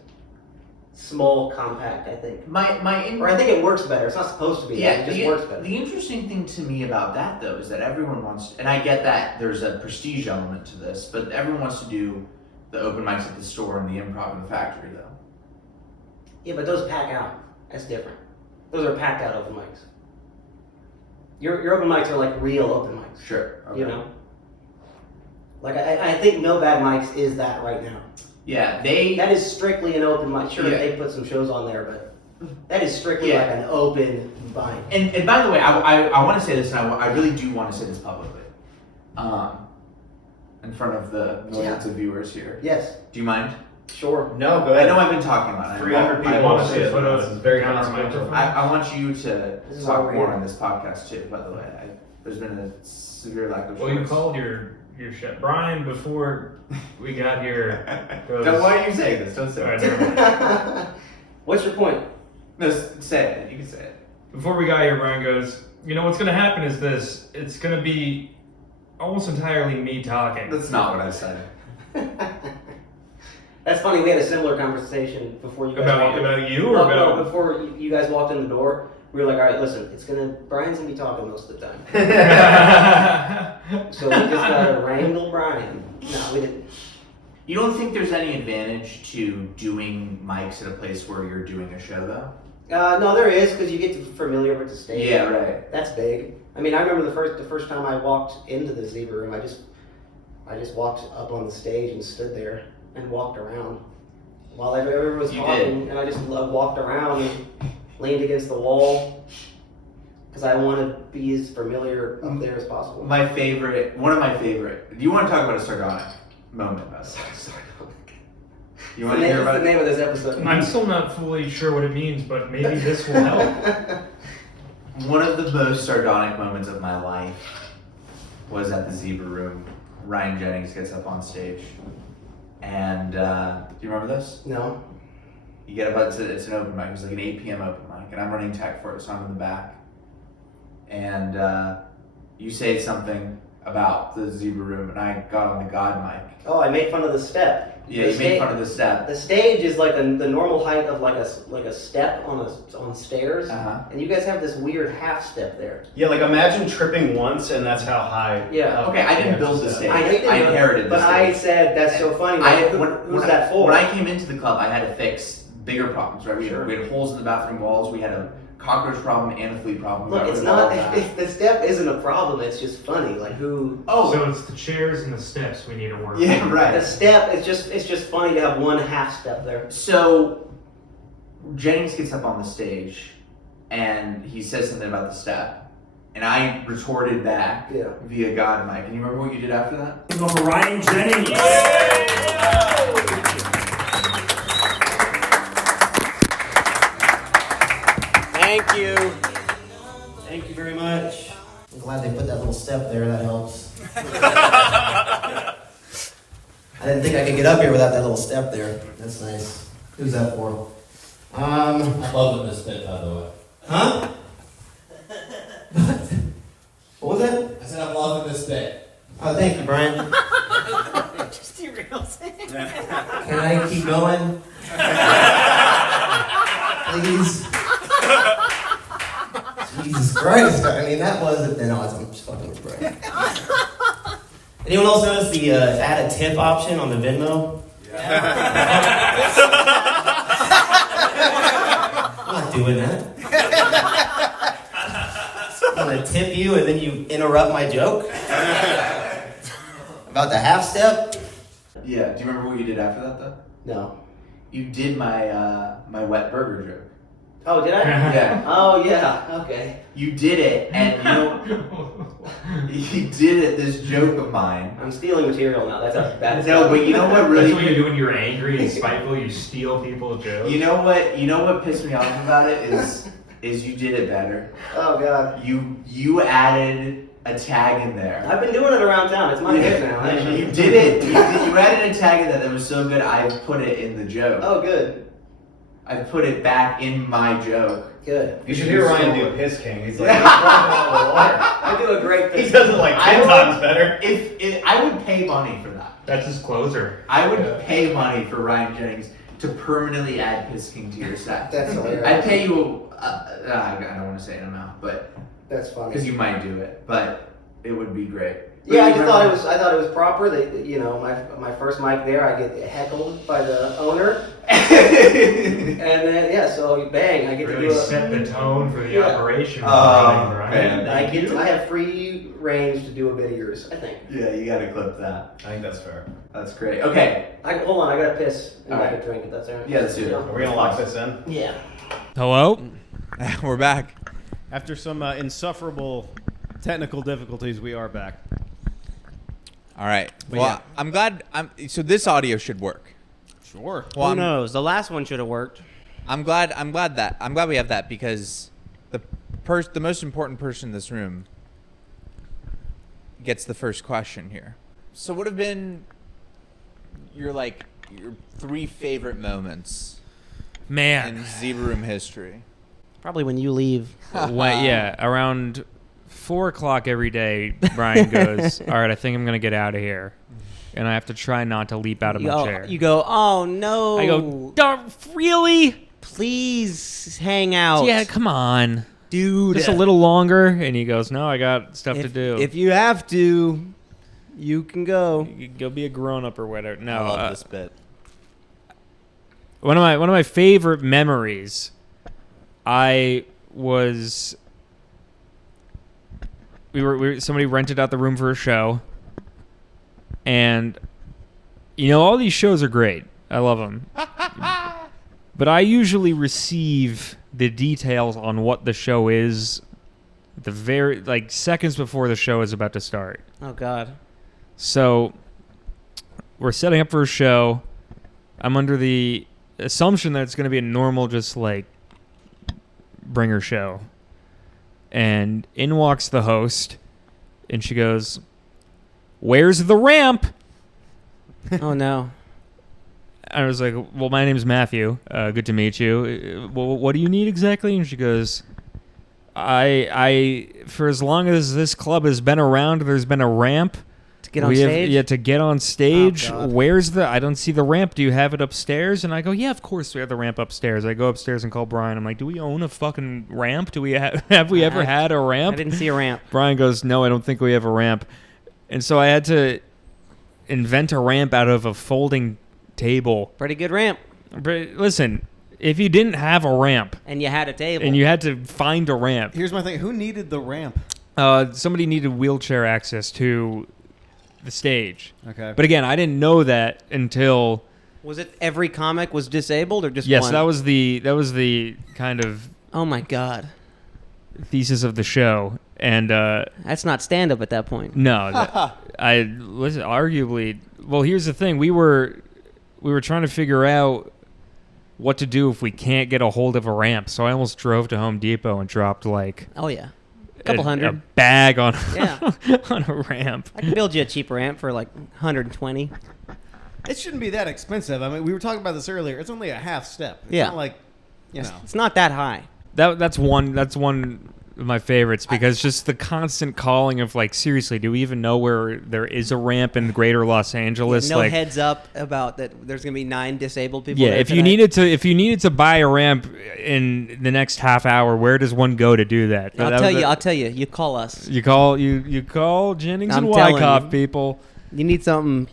small, compact. I think, or I think it works better. It's not supposed to be. Yeah, it just works better. The interesting thing to me about that, though, is that everyone wants, and I get that there's a prestige element to this, but everyone wants to do the open mics at the store and the improv in the factory, though. Yeah, but those pack out. That's different. Those are packed out open mics. Your open mics are like real open mics. Sure. You know? Like, I think No Bad Mics is that right now. Yeah, they. That is strictly an open mic. Sure, Yeah. they put some shows on there, but That is strictly Yeah. like an open bind. And by the way, I want to say this, and I really do want to say this publicly, in front of the millions of viewers here. Yes, Do you mind? sure. No, go I ahead. know I've been talking about it. 300 I people want will to see it. put a This is very camera consequential. microphone. I want you to This is talk why we're more here. on this podcast too. By the way, there's been a severe lack of. Well, you shorts. called your chef Brian before we got here. Goes, Don't, why are you saying this? Don't say Alright, it. never mind. What's your point? No, say it. You can say it. Before we got here, Brian goes, you know what's going to happen is this. It's going to be almost entirely me talking. That's not what I said. That's funny. We had a similar conversation before you guys walked in. About you or Well, about? no, before you guys walked in the door. We were like, all right, listen, Brian's gonna be talking most of the time. So we just gotta wrangle Brian. No, we didn't. You don't think there's any advantage to doing mics at a place where you're doing a show though? No, there is, because you get familiar with the stage. Yeah, right. That's big. I mean, I remember the first time I walked into the Zebra Room, I just walked up on the stage and stood there and walked around while everyone was You talking, and I just walked around and leaned against the wall because I want to be as familiar up there as possible. One of my favorite. Do you want to talk about a sardonic moment? By the way? Sorry. You want to hear about the it? name of this episode? I'm still not fully sure what it means, but maybe this will help. One of the most sardonic moments of my life was at the Zebra Room. Ryan Jennings gets up on stage, and do you remember this? No. You get up, it's an open mic. It was like an 8 p.m. open mic, and I'm running tech for it, so I'm in the back. And you say something about the Zebra Room, and I got on the God mic. Oh, I made fun of the step. Yeah, you made fun of the step. The stage is like the normal height of like a step on stairs, and you guys have this weird half step there. Yeah, like imagine tripping once and that's how high. Yeah. up Okay, I you didn't have to build the step. stage. I know you didn't I know that, inherited the but stage. I said that's so funny. Like, who's that for? When I came into the club, I had to fix bigger problems, right? We Sure. had holes in the bathroom walls. We had a cockroach problem and a flea problem. We Look, got it's rid of all not. that. The step isn't a problem. It's just funny. Like who? Oh, So it's the chairs and the steps we need to work yeah, on. right. The step. It's just funny to have one half step there. So Jennings gets up on the stage and he says something about the step, and I retorted back Yeah. via God mic. Can you remember what you did after that? For Ryan Jennings. Thank you. Thank you very much. I'm glad they put that little step there. That helps. I didn't think I could get up here without that little step there. That's nice. Who's that for? I'm loving this bit, by the way. Huh? What was that? I said I'm loving this bit. Oh, thank you, Brian. Just derails it. Can I keep going? Please. Jesus Christ. I mean, that wasn't. No, I'm just fucking with Brian. Anyone else notice the add a tip option on the Venmo? I'm not doing that. I'm gonna tip you and then you interrupt my joke? About the half step? Yeah. Do you remember what you did after that though? No. You did my my wet burger joke. Oh, did I? Yeah. Oh, yeah. Okay. You did it, and you know you did it. This joke of mine. I'm stealing material now. That's a bad. No, but you know what That's really what you do when you're angry and spiteful. You steal people's jokes. You know what pissed me off about it is you did it better. Oh God. You added a tag in there. I've been doing it around town. It's my hit now. You did it. You added a tag in that was so good. I put it in the joke. Oh, good. I put it back in my joke. Good. You should hear Ryan do Piss King. He's like, he's walking out of the water. I do a great. He does it like 10 times better. If I would pay money for that. That's his closer. I would pay money for Ryan Jennings to permanently add Piss King to your set. That's hilarious. I'd pay you. I don't want to say an amount, but That's funny. because you might do it, but it would be great. Yeah, I thought it was proper. That my first mic there, I get heckled by the owner, and then so bang, I get Really to do set the tone for the Yeah. operation. Man. it. I have free range to do a bit of yours. I think. Yeah, you gotta clip that. I think that's fair. That's great. Okay. Hold on, I gotta piss and All make right. a drink. If that's all right. Yeah, let's do it. Are we gonna lock this in? Yeah. Hello? We're back. After some insufferable technical difficulties, we are back. All right. But Well, yeah. I'm glad. So this audio should work. Sure. Well, Who I'm, knows? The last one should have worked. I'm glad we have that because the most important person in this room gets the first question here. So, what have been your 3 favorite moments Man. in Zebra Room history? Probably when you leave. Around 4 o'clock every day, Brian goes, all right, I think I'm going to get out of here. And I have to try not to leap out of my chair. You go, oh no. I go, "Don't- really? please hang out. Yeah, come on. dude. Just a little longer. And he goes, no, I got stuff to do. If you have to, you can go. You could go be a grown-up or whatever. No, I love this bit. one of my favorite memories. I was. Somebody rented out the room for a show, and all these shows are great. I love them, but I usually receive the details on what the show is the very seconds before the show is about to start. Oh God. So we're setting up for a show. I'm under the assumption that it's going to be a normal, just bringer show. And in walks the host, and she goes, "Where's the ramp?" Oh no. I was like, "Well, my name's Matthew. Good to meet you. Well, what do you need exactly?" And she goes, I for as long as this club has been around, there's been a ramp. To get on stage? To get on stage. Oh, God. Where's I don't see the ramp. Do you have it upstairs? And I go, yeah, of course we have the ramp upstairs. I go upstairs and call Brian. I'm like, do we own a fucking ramp? Do we have we ever had a ramp? I didn't see a ramp. Brian goes, no, I don't think we have a ramp. And so I had to invent a ramp out of a folding table. Pretty good ramp. But listen, if you didn't have a ramp And you had a table. and you had to find a ramp, Here's my thing. Who needed the ramp? somebody needed wheelchair access to the stage. Okay. But again, I didn't know that until Was it every comic was disabled or just yes, one? that was the kind of Oh my God. thesis of the show. And That's not stand up at that point. no, arguably. Well, here's the thing: we were trying to figure out what to do if we can't get a hold of a ramp. So I almost drove to Home Depot and dropped Oh yeah. A couple a hundred. bag on Yeah. on a ramp. I can build you a cheap ramp for 120. It shouldn't be that expensive. I mean, we were talking about this earlier. It's only a half step. It's Yeah. not like, It's not that high. That's one of my favorites because just the constant calling of seriously, do we even know where there is a ramp in greater Los Angeles? No heads up about that. There's gonna be 9 disabled people. Yeah, there if you tonight. needed to buy a ramp in the next half hour, where does one go to do that? I'll tell you. You call us. You call Jennings I'm and telling Wyckoff you. people. You need something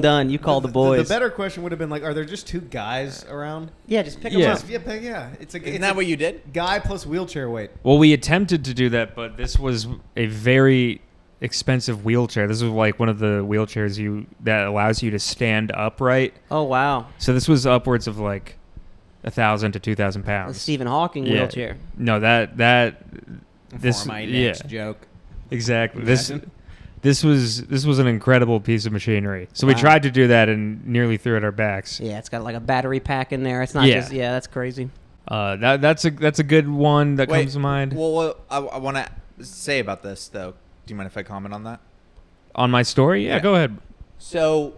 done. You call the The boys. better question would have been are there just 2 guys around? Yeah, just pick them Yeah. up. Yeah. Isn't that what you did? Guy plus wheelchair weight. Well, we attempted to do that, but this was a very expensive wheelchair. This was one of the wheelchairs that allows you to stand upright. Oh wow, So this was upwards of 1,000 to 2,000 a pounds. Stephen Hawking Yeah. wheelchair. No, this For my next joke. exactly. Imagine. This was an incredible piece of machinery. So we Wow. tried to do that and nearly threw it at our backs. Yeah, it's got a battery pack in there. It's not Yeah. just that's crazy. That's a good one that Wait, comes to mind. Well, I want to say about this though. Do you mind if I comment on that? On my story? Yeah, Yeah. go ahead. So,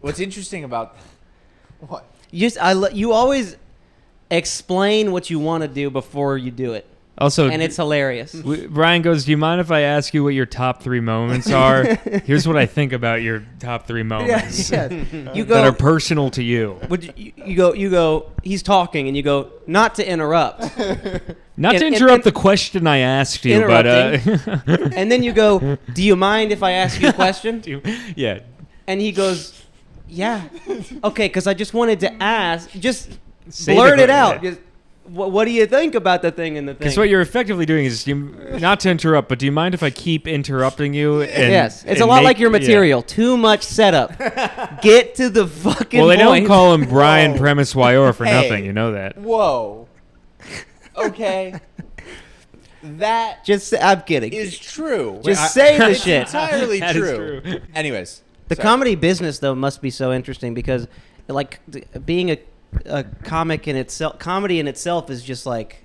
what's interesting about what? You always explain what you want to do before you do it, Also, and it's hilarious. Brian goes, do you mind if I ask you what your top 3 moments are? Here's what I think about your top 3 moments You that go. are personal to you. You go. He's talking, and you go, not to interrupt. Not to interrupt the question I asked you, but and then you go, "Do you mind if I ask you a question?" Yeah. And he goes, "Yeah, okay," because I just wanted to ask, just Save blurt it yeah. out. Just, what do you think about the thing and the thing? Because what you're effectively doing is, not to interrupt, but do you mind if I keep interrupting you? And, yes, it's a lot like your material. Yeah. Too much setup. Get to the fucking Well, they point. don't call him Brian Premise Wiora for nothing. You know that. Whoa. Okay. That I'm kidding. is true. Just say the shit. It's entirely That is true. true. Anyways. The comedy business, though, must be so interesting because, like, being a comic in itself, comedy in itself is just like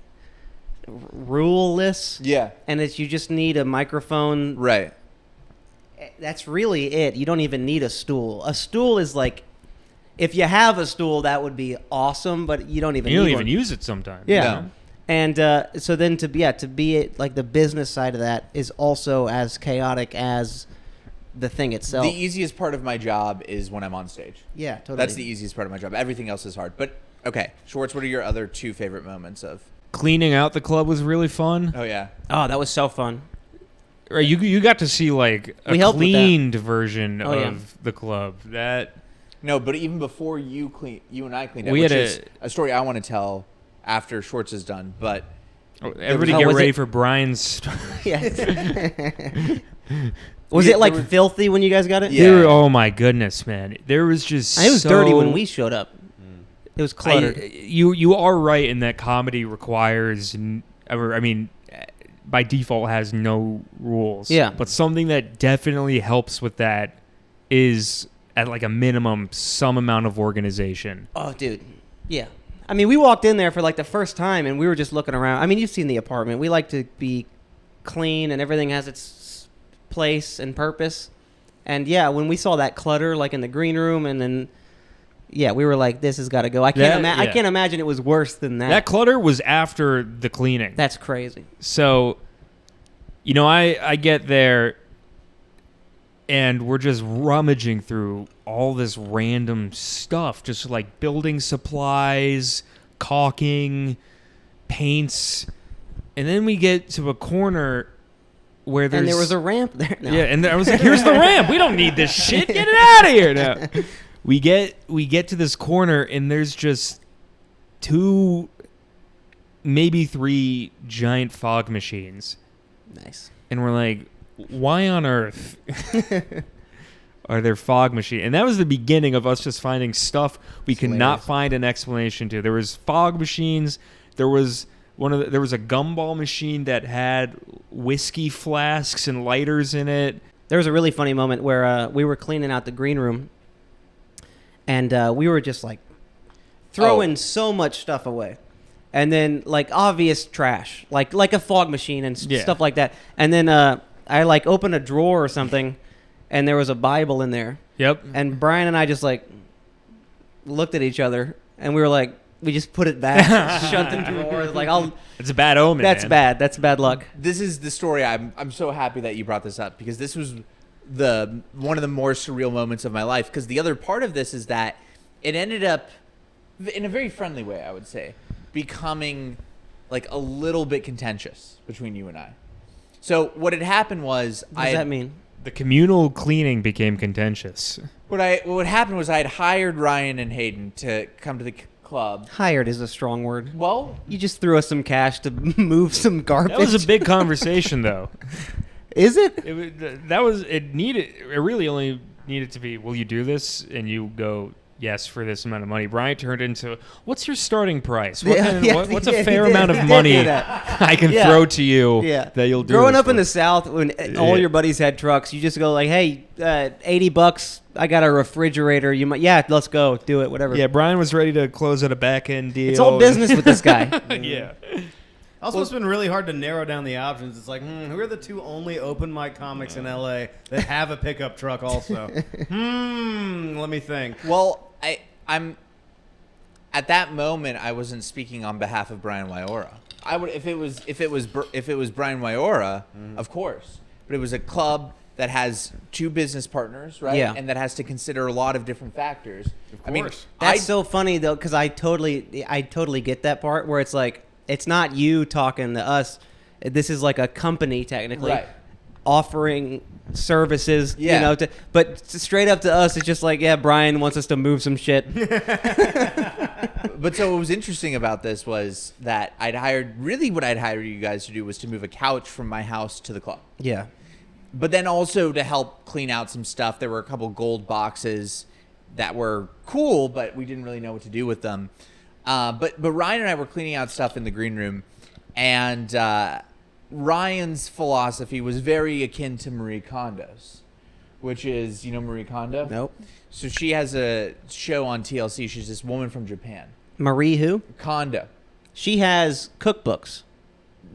ruleless. Yeah. And you just need a microphone. Right. That's really it. You don't even need a stool. A stool is like, if you have a stool, that would be awesome, but you don't even. You don't need even one. use it sometimes. Yeah. No. And so then to be it, like the business side of that is also as chaotic as the thing itself. The easiest part of my job is when I'm on stage. Yeah, totally. That's the easiest part of my job. Everything else is hard. But okay, Schwartz, what are your other two favorite moments of? Cleaning out the club was really fun. Oh yeah. Oh, that was so fun. Right, you got to see like a We helped with that. cleaned version Oh, of yeah. the club. That No, but even before you and I cleaned up, We which had is a story I want to tell after Schwartz is done. But everybody Oh, get was ready it- for Brian's. Yes. Was it like filthy when you guys got it? Yeah. Oh my goodness, man! There was just It was dirty when we showed up. It was cluttered. You are right in that comedy requires, by default has no rules. Yeah. But something that definitely helps with that is at like a minimum some amount of organization. Oh, dude. Yeah. I mean, we walked in there for like the first time and we were just looking around. I mean, you've seen the apartment. We like to be clean and everything has its place and purpose. And yeah, when we saw that clutter like in the green room and then we were like, this has got to go. I can't imagine it was worse than that. That clutter was after the cleaning. That's crazy. So, I get there and we're just rummaging through all this random stuff, just like building supplies, caulking, paints. And then we get to a corner where And there was a ramp there. No. Yeah, and I was like, here's the ramp. We don't need this shit. Get it out of here now. We get to this corner and there's just 2, maybe 3 giant fog machines. Nice. And we're like, why on earth are there fog machines? And that was the beginning of us just finding stuff we could not find an explanation to. There was fog machines. There was there was a gumball machine that had whiskey flasks and lighters in it. There was a really funny moment where we were cleaning out the green room and we were just like throwing so much stuff away. And then like obvious trash, like a fog machine and stuff like that. And then I like opened a drawer or something and there was a Bible in there. Yep. And Brian and I just like looked at each other and we were like, we just put it back, shut the drawer. Like it's a bad omen. That's man. bad. That's bad luck. This is the story. I'm so happy that you brought this up because this was one of the more surreal moments of my life. Because the other part of this is that it ended up, in a very friendly way, I would say, becoming like a little bit contentious between you and I. So what had happened was What does that mean? The communal cleaning became contentious. What happened was I had hired Ryan and Hayden to come to the club. Hired is a strong word. Well, you just threw us some cash to move some garbage. That was a big conversation, though. Is it? It really only needed to be, will you do this? And you go, yes, for this amount of money. Brian turned into, what's your starting price? What's a fair amount of money I can throw to you that you'll do? Growing up in the South, when all your buddies had trucks, you just go like, hey, $80, I got a refrigerator. Let's go. Do it, whatever. Yeah, Brian was ready to close out a back-end deal. It's all business with this guy. Yeah. Also, it's been really hard to narrow down the options. It's like, who are the 2 only open mic comics in LA that have a pickup truck also? Let me think. Well, I'm at that moment I wasn't speaking on behalf of Brian Wiora. I would if it was Brian Wiora, of course. But it was a club that has 2 business partners, right? Yeah. And that has to consider a lot of different factors. Of course. I mean, That's so funny though, because I totally get that part where it's like it's not you talking to us. This is like a company technically Right. offering services, Yeah. you know, but straight up to us, it's just like, yeah, Brian wants us to move some shit. But so what was interesting about this was that what I'd hired you guys to do was to move a couch from my house to the club. Yeah. But then also to help clean out some stuff. There were a couple gold boxes that were cool, but we didn't really know what to do with them. But Ryan and I were cleaning out stuff in the green room, and Ryan's philosophy was very akin to Marie Kondo's, which is, you know Marie Kondo? Nope. So she has a show on TLC. She's this woman from Japan. Marie who? Kondo. She has cookbooks.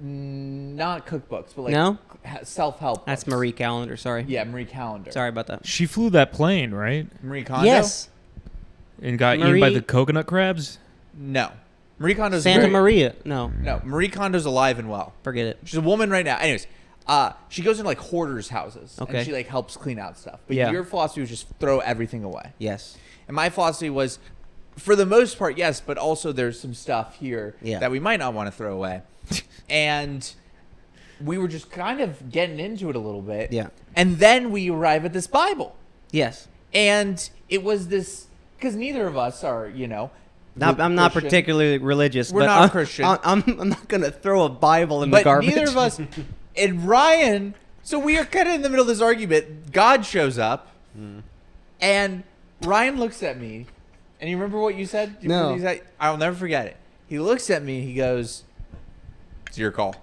Not cookbooks, but like No? self-help That's books. Marie Calendar, sorry. Yeah, Marie Calendar. Sorry about that. She flew that plane, right? Marie Kondo? Yes. And got eaten by the coconut crabs? No. Marie Kondo's Santa very- Maria. No, No, Marie Kondo's alive and well. forget it. She's a woman right now. Anyways, she goes into like hoarders' houses. Okay. And she like helps clean out stuff. But Yeah. your philosophy was just throw everything away. Yes. And my philosophy was, for the most part, yes, but also there's some stuff here Yeah. that we might not want to throw away. And we were just kind of getting into it a little bit. Yeah. And then we arrive at this Bible. Yes. And it was this, because neither of us are, you know. I'm not Christian. particularly religious. We're but not I'm, Christian. I'm not going to throw a Bible in the But garbage. neither of us. And Ryan, so we are kind of in the middle of this argument. God shows up, and Ryan looks at me, and you remember what you said? Do you remember No. what you said? I'll never forget it. He looks at me, and he goes, "It's your call."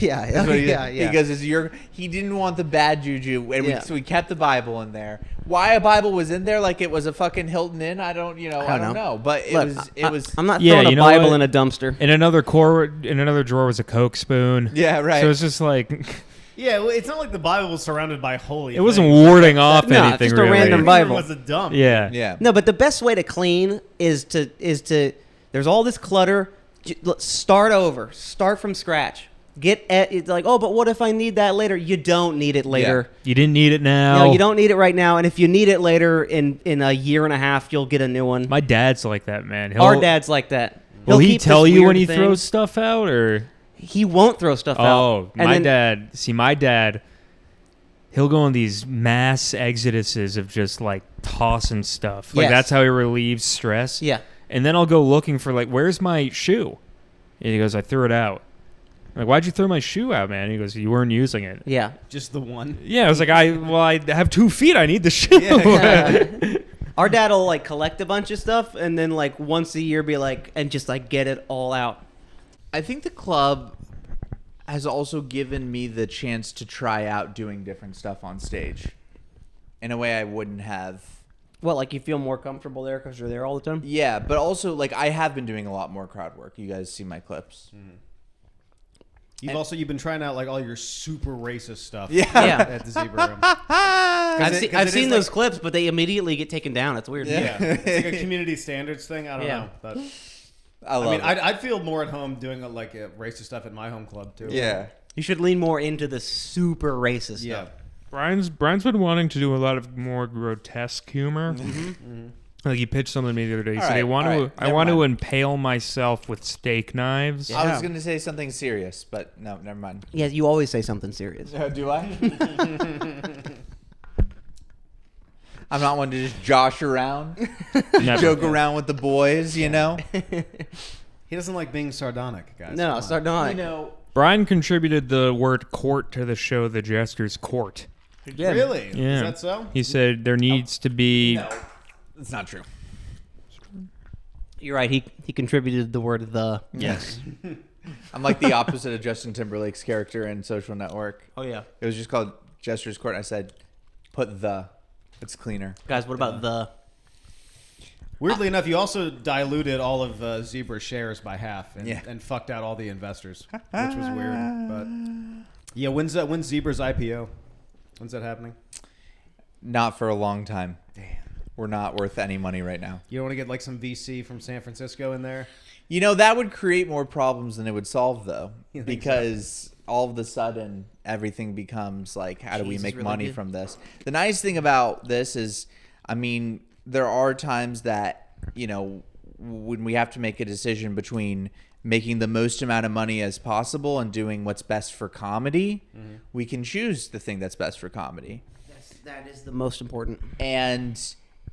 yeah. That's what he, Yeah. Yeah. He goes, "It's your." He didn't want the bad juju, and Yeah. so we kept the Bible in there. Why a Bible was in there, like it was a fucking Hilton Inn? I don't know. But it Look, was. I'm not Yeah, throwing you a know Bible what? in a dumpster. In another drawer was a Coke spoon. Yeah, right. So it's just like Yeah, well, it's not like the Bible was surrounded by holy. it wasn't things. warding off No, anything. just a really. random It Bible. was a dump. Yeah. yeah. No, but the best way to clean is to there's all this clutter. Let's start over. Start from scratch. It's like, oh, but what if I need that later? You don't need it later. You didn't need it now. No, you don't need it right now. And if you need it later in a year and a half, you'll get a new one. My dad's like that, man. Our dad's like that. Will He'll he keep tell this you when weird he thing. throws stuff out, or? He won't throw stuff out. Oh, And my then- dad. See, my dad, he'll go on these mass exoduses of just like tossing stuff. Like Yes. that's how he relieves stress. Yeah. And then I'll go looking for like, where's my shoe? And he goes, I threw it out. I'm like, why'd you throw my shoe out, man? He goes, you weren't using it. Yeah. Just the one. Yeah, I was like, I have 2 feet. I need the shoe. Our dad will like collect a bunch of stuff and then like once a year be like and just like get it all out. I think the club has also given me the chance to try out doing different stuff on stage in a way I wouldn't have. What, like you feel more comfortable there because you're there all the time? Yeah, but also like I have been doing a lot more crowd work. You guys see my clips. You've been trying out like all your super racist stuff. Yeah. Yeah. At the Zebra Room. I've seen those clips, but they immediately get taken down. It's weird. Yeah, it's like a community standards thing. I don't Yeah. know, but I love I mean, it. I'd feel more at home doing like a racist stuff at my home club too. Yeah. You should lean more into the super racist yeah. stuff. Brian's been wanting to do a lot of more grotesque humor. Like he pitched something to me the other day. He said, All right, I never want to mind. impale myself with steak knives. Yeah. I was gonna say something serious, but no, never mind. Yeah, you always say something serious. Do I? I'm not one to just josh around, Never. joke around with the boys, you know. He doesn't like being sardonic, guys. No, Come on. sardonic. You know. Brian contributed the word court to the show The Jester's Court. Yeah. Really? Yeah. Is that so? He said there needs to be... No, it's not true. You're right. He contributed the word the. Yes. I'm like the opposite of Justin Timberlake's character in Social Network. Oh, yeah. It was just called Jester's Court. I said, put the. It's cleaner. Guys, what about the? Weirdly enough, you also diluted all of Zebra shares by half and, Yeah. and fucked out all the investors, which was weird. But yeah, when's Zebra's IPO? When's that happening? Not for a long time. Damn. We're not worth any money right now. You don't want to get like some VC from San Francisco in there? You know, that would create more problems than it would solve, though. You think Because all of a sudden, everything becomes like, how do we Jesus, make really money good. from this? The nice thing about this is, I mean, there are times that, you know, when we have to make a decision between making the most amount of money as possible and doing what's best for comedy, we can choose the thing that's best for comedy. Yes, that is the most important. And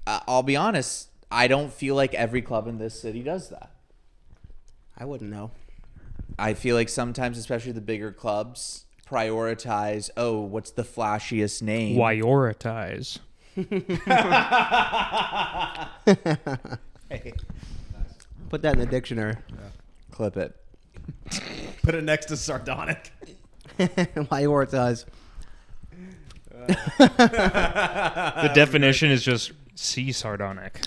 I'll be honest, I don't feel like every club in this city does that. I wouldn't know. I feel like sometimes, especially the bigger clubs, prioritize, what's the flashiest name? Wioritize. Hey. Put that in the dictionary. Clip it. Put it next to sardonic. Prioritize. The definition is just sea sardonic.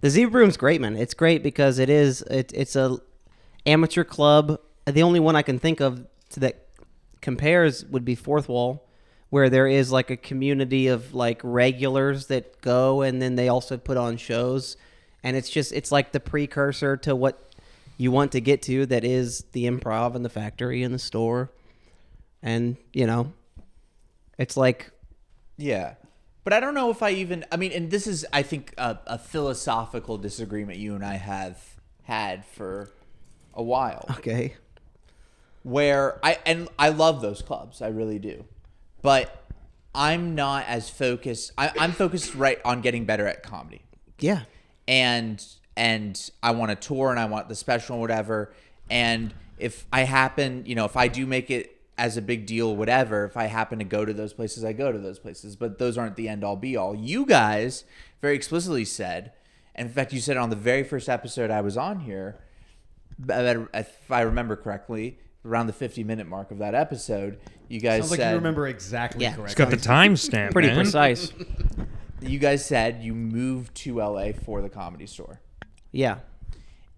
The Zebra Room's great, man. It's great because it's a amateur club. The only one I can think of that compares would be Fourth Wall, where there is like a community of like regulars that go, and then they also put on shows, and it's like the precursor to what you want to get to, that is the Improv and the Factory and the Store, and it's like, yeah. But I don't know if and this is, I think, a philosophical disagreement you and I have had for a while. okay, Where I love those clubs, I really do. But I'm not as focused. I'm focused right on getting better at comedy. yeah, And I want to tour and I want the special and whatever. And if I happen, if I do make it as a big deal, whatever, if I happen to go to those places, I go to those places. But those aren't the end all be all. You guys very explicitly said, and in fact, you said it on the very first episode I was on here, if I remember correctly, around the 50-minute mark of that episode, you guys Sounds like said, you remember exactly Yeah. correctly. It's got the timestamp. pretty man. precise. you guys said you moved to LA for the Comedy Store. Yeah,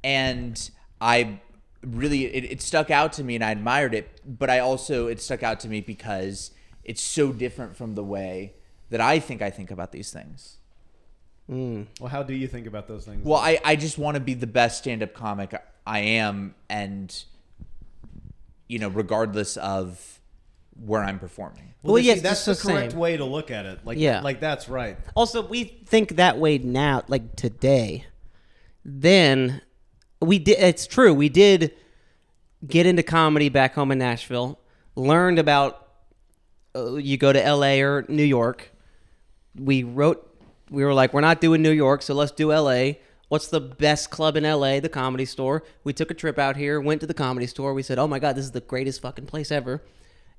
And I really, it stuck out to me and I admired it, but it stuck out to me because it's so different from the way that I think about these things. Well, how do you think about those things? Well, I just want to be the best stand-up comic I am, and regardless of where I'm performing. Well, see, yes, that's it's the the correct same. way to look at it. Like, Yeah. like that's right. Also, we think that way now, like today. Then we did. It's true. We did get into comedy back home in Nashville. Learned about you go to L.A. or New York. We were like, we're not doing New York, so let's do L.A. What's the best club in L.A.? The Comedy Store. We took a trip out here, went to the Comedy Store. We said, oh my God, this is the greatest fucking place ever.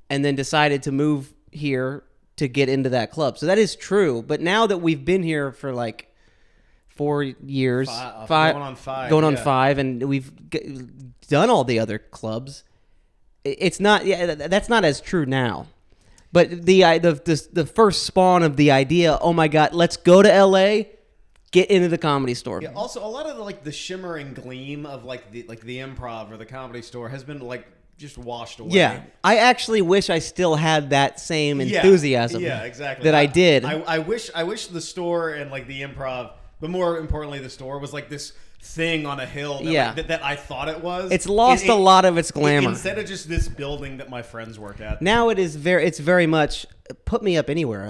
And then decided to move here to get into that club. So that is true. But now that we've been here for like 4 years, Going on five. going on yeah. 5, and we've done all the other clubs, it's not. Yeah, that's not as true now. But the first spawn of the idea, oh my God, let's go to L.A., get into the Comedy Store. Yeah, also, a lot of the shimmering gleam of the Improv or the Comedy Store has been just washed away. Yeah, I actually wish I still had that same Yeah. enthusiasm. Yeah, exactly. That I did. I wish the Store and the Improv, but more importantly, the Store was this thing on a hill. That, Yeah. that I thought it was. It's lost a lot of its glamour. Instead of just this building that my friends work at. Now it's very much put me up anywhere.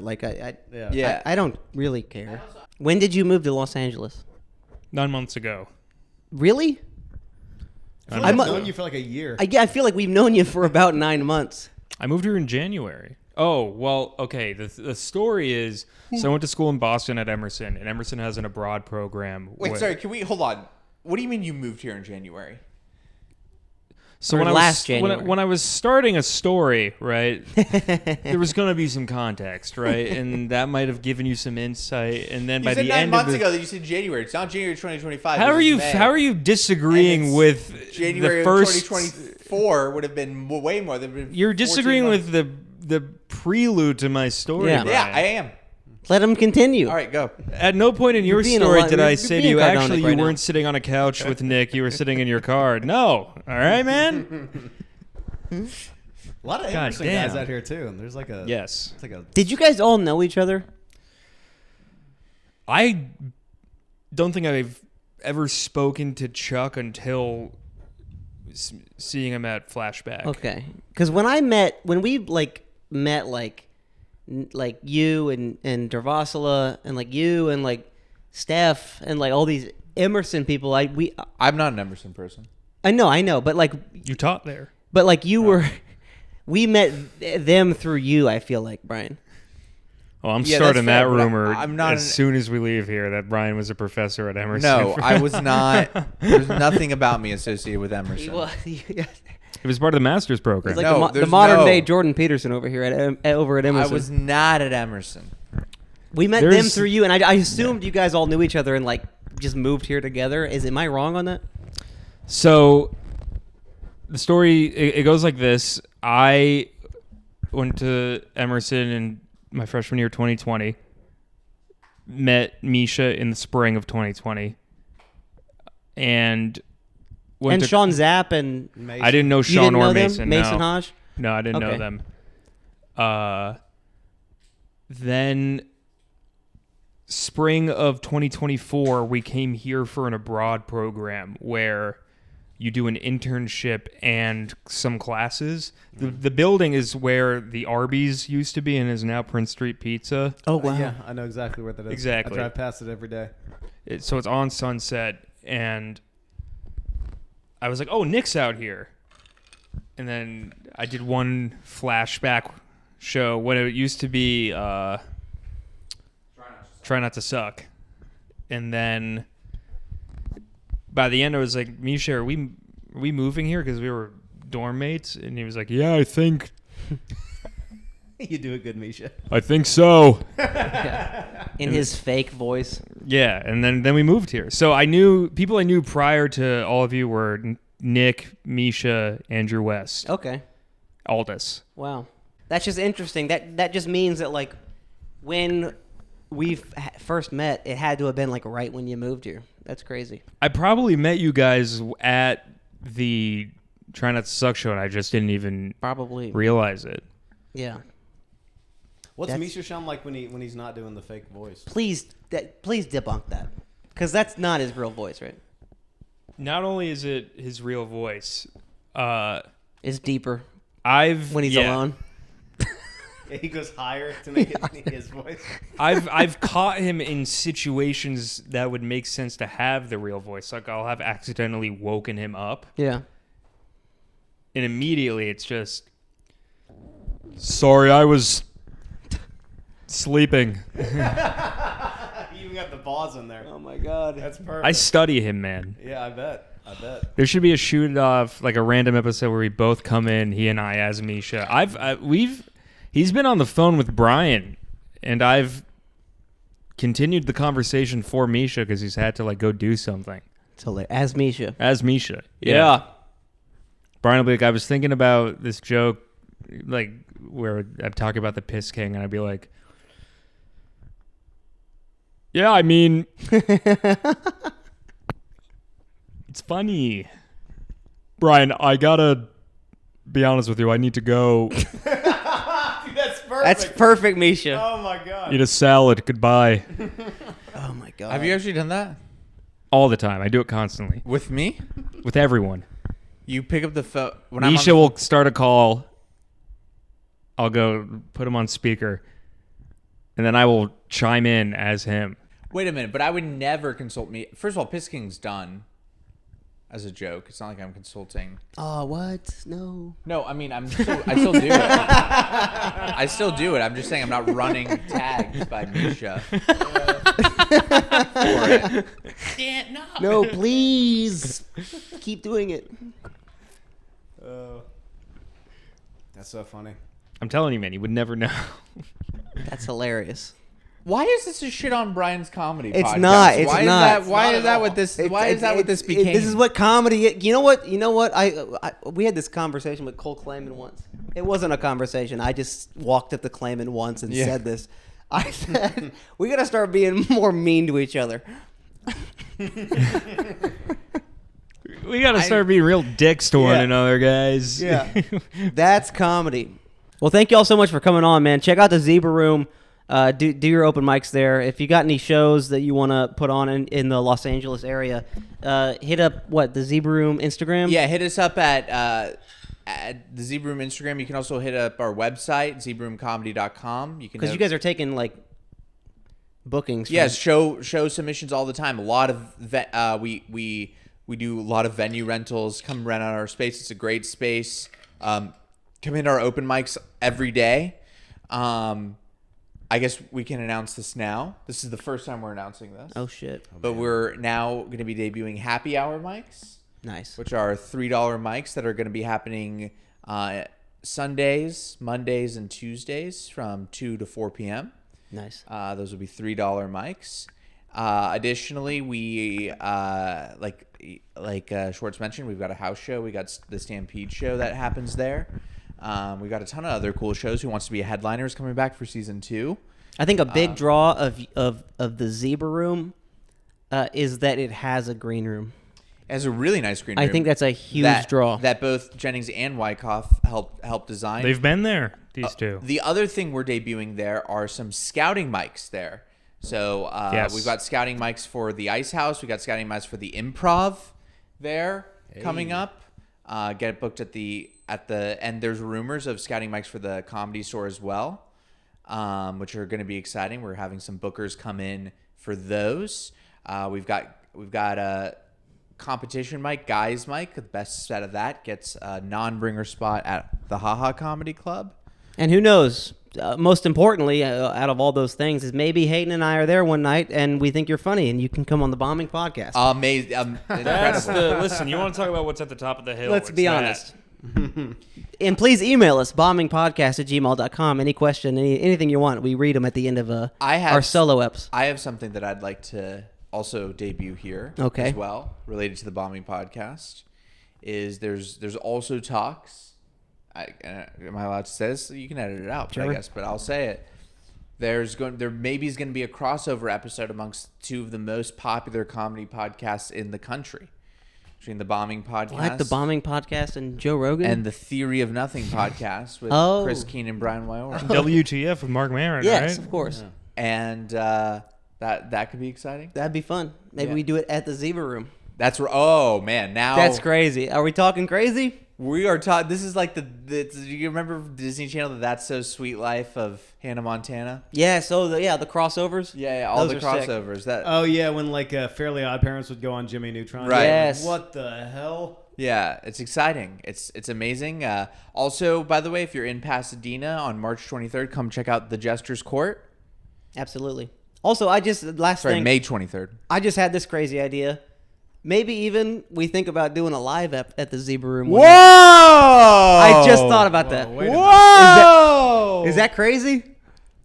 Yeah. I don't really care. When did you move to Los Angeles? 9 months ago. Really? I feel like I'm- I've known you for a year. I feel like we've known you for about 9 months. I moved here in January. Oh, well, okay. The story is, so I went to school in Boston at Emerson, and Emerson has an abroad program. Wait, sorry, can we hold on? What do you mean you moved here in January? So Or when last I was January. when I was starting a story, right, there was going to be some context, right, and that might have given you some insight. And then You by said the 9 end months of the, ago that you said January. It's not January 2025. how this are is you May. how are you disagreeing And with it's January the first? of 2024 would have been way more than. You're disagreeing with the prelude to my story. Yeah. Yeah, Brian. I am. Let him continue. All right, go. At no point in your being a story lot- did I you're say to being you, sardonic actually, you right now." weren't sitting on a couch with Nick. You were sitting in your car. No. All right, man. A lot of God Emerson damn. guys out here too. And there's Yes. It's like a. Did you guys all know each other? I don't think I've ever spoken to Chuck until seeing him at Flashback. Okay, because when we met you and Dervasila and you and Steph and all these Emerson people, I'm not an Emerson person. I know, but like You taught there. But like you were, we met them through you. I feel like Brian. Oh, I'm Yeah, starting that's that fair, but rumor I'm not as soon as we leave here that Brian was a professor at Emerson. No, I was not. There's nothing about me associated with Emerson. It was part of the master's program. Like No, the there's modern no- day Jordan Peterson over here at Emerson. I was not at Emerson. We met them There's- through you, and I assumed you guys all knew each other and like just moved here together. Am I wrong on that? So the story it goes like this. I went to Emerson in my freshman year 2020. Met Misha in the spring of 2020. And went to, Sean Zapp and Mason. I didn't know you Sean didn't or know them? Mason. Mason no. Hodge. No, I didn't know Okay. them. Then spring of 2024, we came here for an abroad program where you do an internship and some classes. The building is where the Arby's used to be and is now Prince Street Pizza. Oh wow. Yeah, I know exactly where that is. Exactly. I drive past it every day. So it's on Sunset, and I was like, "Oh, Nick's out here." And then I did one flashback show when it used to be Try Not to Suck. And then by the end, I was like, Misha, are we moving here? Because we were dorm mates. And he was like, yeah, I think You do a good Misha. so. In his fake voice. Yeah, and then we moved here. So I knew people I knew prior to all of you were Nick, Misha, Andrew West, Okay. Aldous. Wow. That's just interesting. That just means that like when we first met, it had to have been like right when you moved here. That's crazy. I probably met you guys at the Try Not to Suck show, and I just didn't even Probably. realize it. Yeah. What's That's- Misha sound like when he's not doing the fake voice? Please debunk that, because that's not his real voice, right? Not only is it his real voice, It's deeper I've when he's yeah, alone. Yeah, he goes higher to make it his voice. I've caught him in situations that would make sense to have the real voice. Like I'll have accidentally woken him up, Yeah. and immediately it's just, sorry, I was sleeping. You even got the pause in there. Oh my God. That's perfect. I study him, man. Yeah, I bet. There should be a shoot off, like a random episode where we both come in, he and I as Misha. He's been on the phone with Brian, and I've continued the conversation for Misha because he's had to like go do something. So as Misha. As Misha. Yeah. Brian will be like, I was thinking about this joke, like where I'm talking about the Piss King, and I'd be like, yeah, I mean, it's funny. Brian, I gotta be honest with you. I need to go That's perfect. That's perfect, Misha. Oh my god. eat a salad. Goodbye. Oh my God. Have you actually done that All the time. I do it constantly with me? with everyone. You pick up the phone when Misha will start a call. I'll go put him on speaker, and then I will chime in as him. Wait a minute, but I would never consult me. First of all, Piss King's done as a joke. It's not like I'm consulting. Oh, what? No. No, I mean I still do it. I still do it. I'm just saying I'm not running tags by Misha. For it. No, please. Keep doing it. That's so funny. I'm telling you, man, you would never know. That's hilarious. Why is this a shit on Brian's comedy It's podcast? not. It's why not. Is that, why is that what this? Why is that what this became? This is what comedy. You know what? We had this conversation with Cole Clayman once. It wasn't a conversation. I just walked up to Clayman once and said this. I said we gotta start being more mean to each other. We gotta start being real dicks to one Yeah. another, guys. Yeah, that's comedy. Well, thank you all so much for coming on, man. Check out the Zebra Room. Do your open mics there. If you got any shows that you want to put on in the Los Angeles area, hit up the Zebra Room Instagram. Yeah, hit us up at the Zebra Room Instagram. You can also hit up our website, zebraroomcomedy.com. You can because you guys are taking like bookings. Yes, show submissions all the time. A lot of we We do a lot of venue rentals. Come rent out our space. It's a great space. Come into our open mics every day. I guess we can announce this now. This is the first time we're announcing this. Oh shit! But we're now going to be debuting happy hour mics. Nice. Which are $3 mics that are going to be happening Sundays, Mondays, and Tuesdays from 2 to 4 p.m. Nice. Those will be $3 mics. Additionally, we like Schwartz mentioned, we've got a house show. We got the Stampede show that happens there. We got a ton of other cool shows. Who Wants to Be a Headliner is coming back for season 2. I think a big draw of the Zebra Room is that it has a green room. It has a really nice green room. I think that's a huge draw. That both Jennings and Wyckoff helped design. They've been there, these two. The other thing we're debuting there are some scouting mics there. So Yes. we've got scouting mics for the Ice House. We got scouting mics for the Improv there coming up. Get booked at the and there's rumors of scouting mics for the Comedy Store as well, which are going to be exciting. We're having some bookers come in for those. We've got a competition mic, guys mic. The best set of that gets a non-bringer spot at the Haha Comedy Club. And who knows? Most importantly, out of all those things, is maybe Hayden and I are there one night, and we think you're funny, and you can come on the Bombing Podcast. Amazing! That's listen. You want to talk about what's at the top of the hill? Let's It's be that. honest. And please email us, bombingpodcast@gmail.com. Any question, anything you want. We read them at the end of our solo eps. I have something that I'd like to also debut here Okay. as well, related to the Bombing Podcast. Is there's also talks. Am I allowed to say this? You can edit it out, Sure. I guess, but I'll say it. There maybe is going to be a crossover episode amongst two of the most popular comedy podcasts in the country, between the Bombing Podcast, What? The Bombing Podcast and Joe Rogan? and the Theory of Nothing podcast with Oh. Chris Keene and Brian Wiora. WTF with Mark Maron, yes, right? of course. And that could be exciting. That'd be fun. Maybe Yeah. we do it at the Zebra Room. That's oh man, now That's crazy. Are we talking crazy? We are talking. This is like do you remember Disney Channel, That's So Sweet Life of Hannah Montana? Yeah, so the crossovers. Yeah, all Those the are sick. crossovers. That Oh yeah, when like Fairly Odd Parents would go on Jimmy Neutron. Right. Yes. What the hell? yeah, it's exciting. It's amazing. Also, by the way, if you're in Pasadena on March 23rd, come check out the Jester's Court. Absolutely. Also, May 23rd. I just had this crazy idea. Maybe even we think about doing a live ep at the Zebra Room. Whoa! I just thought about that. wait a minute. Whoa! Is that crazy?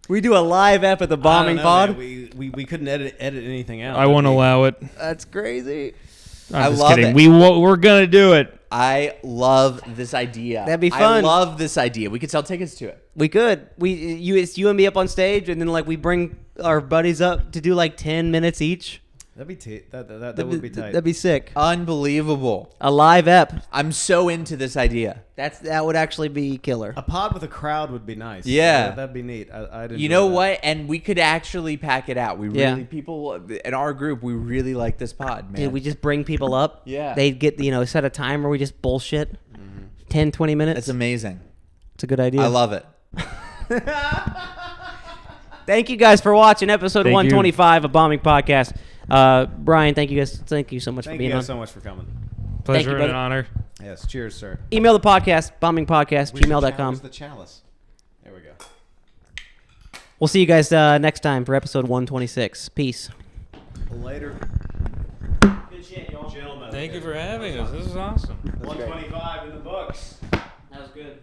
We do a live ep at the I don't Bombing know, Pod? man. We couldn't edit anything out. I won't allow it. That's crazy. I'm I just love kidding. it. We're gonna do it. I love this idea. That'd be I fun. love this idea. We could sell tickets to it. We could. It's you and me up on stage, and then like we bring our buddies up to do like 10 minutes each. That'd be that would be tight. That'd be sick. Unbelievable. A live ep. I'm so into this idea. That would actually be killer. A pod with a crowd would be nice. Yeah. That'd be neat. I'd You enjoy know that. what? And we could actually pack it out. Yeah. People in our group, we really like this pod, man. Dude, we just bring people up. Yeah. They get, set a timer. We just bullshit. 10, 20 minutes. It's amazing. It's a good idea. I love it. Thank you guys for watching episode Thank you. 125 of Bombing Podcast. Brian, thank you guys. Thank you so much for Thank being you on. guys so much for coming. Pleasure and brother. an honor. Yes. Cheers, sir. Email the podcast, bombingpodcast, Where's gmail.com. the chalice? There we go. We'll see you guys next time for episode 126. Peace. Later. Good shit, y'all. Gentlemen. Thank you for having us. This is awesome. 125 in the books. That was good.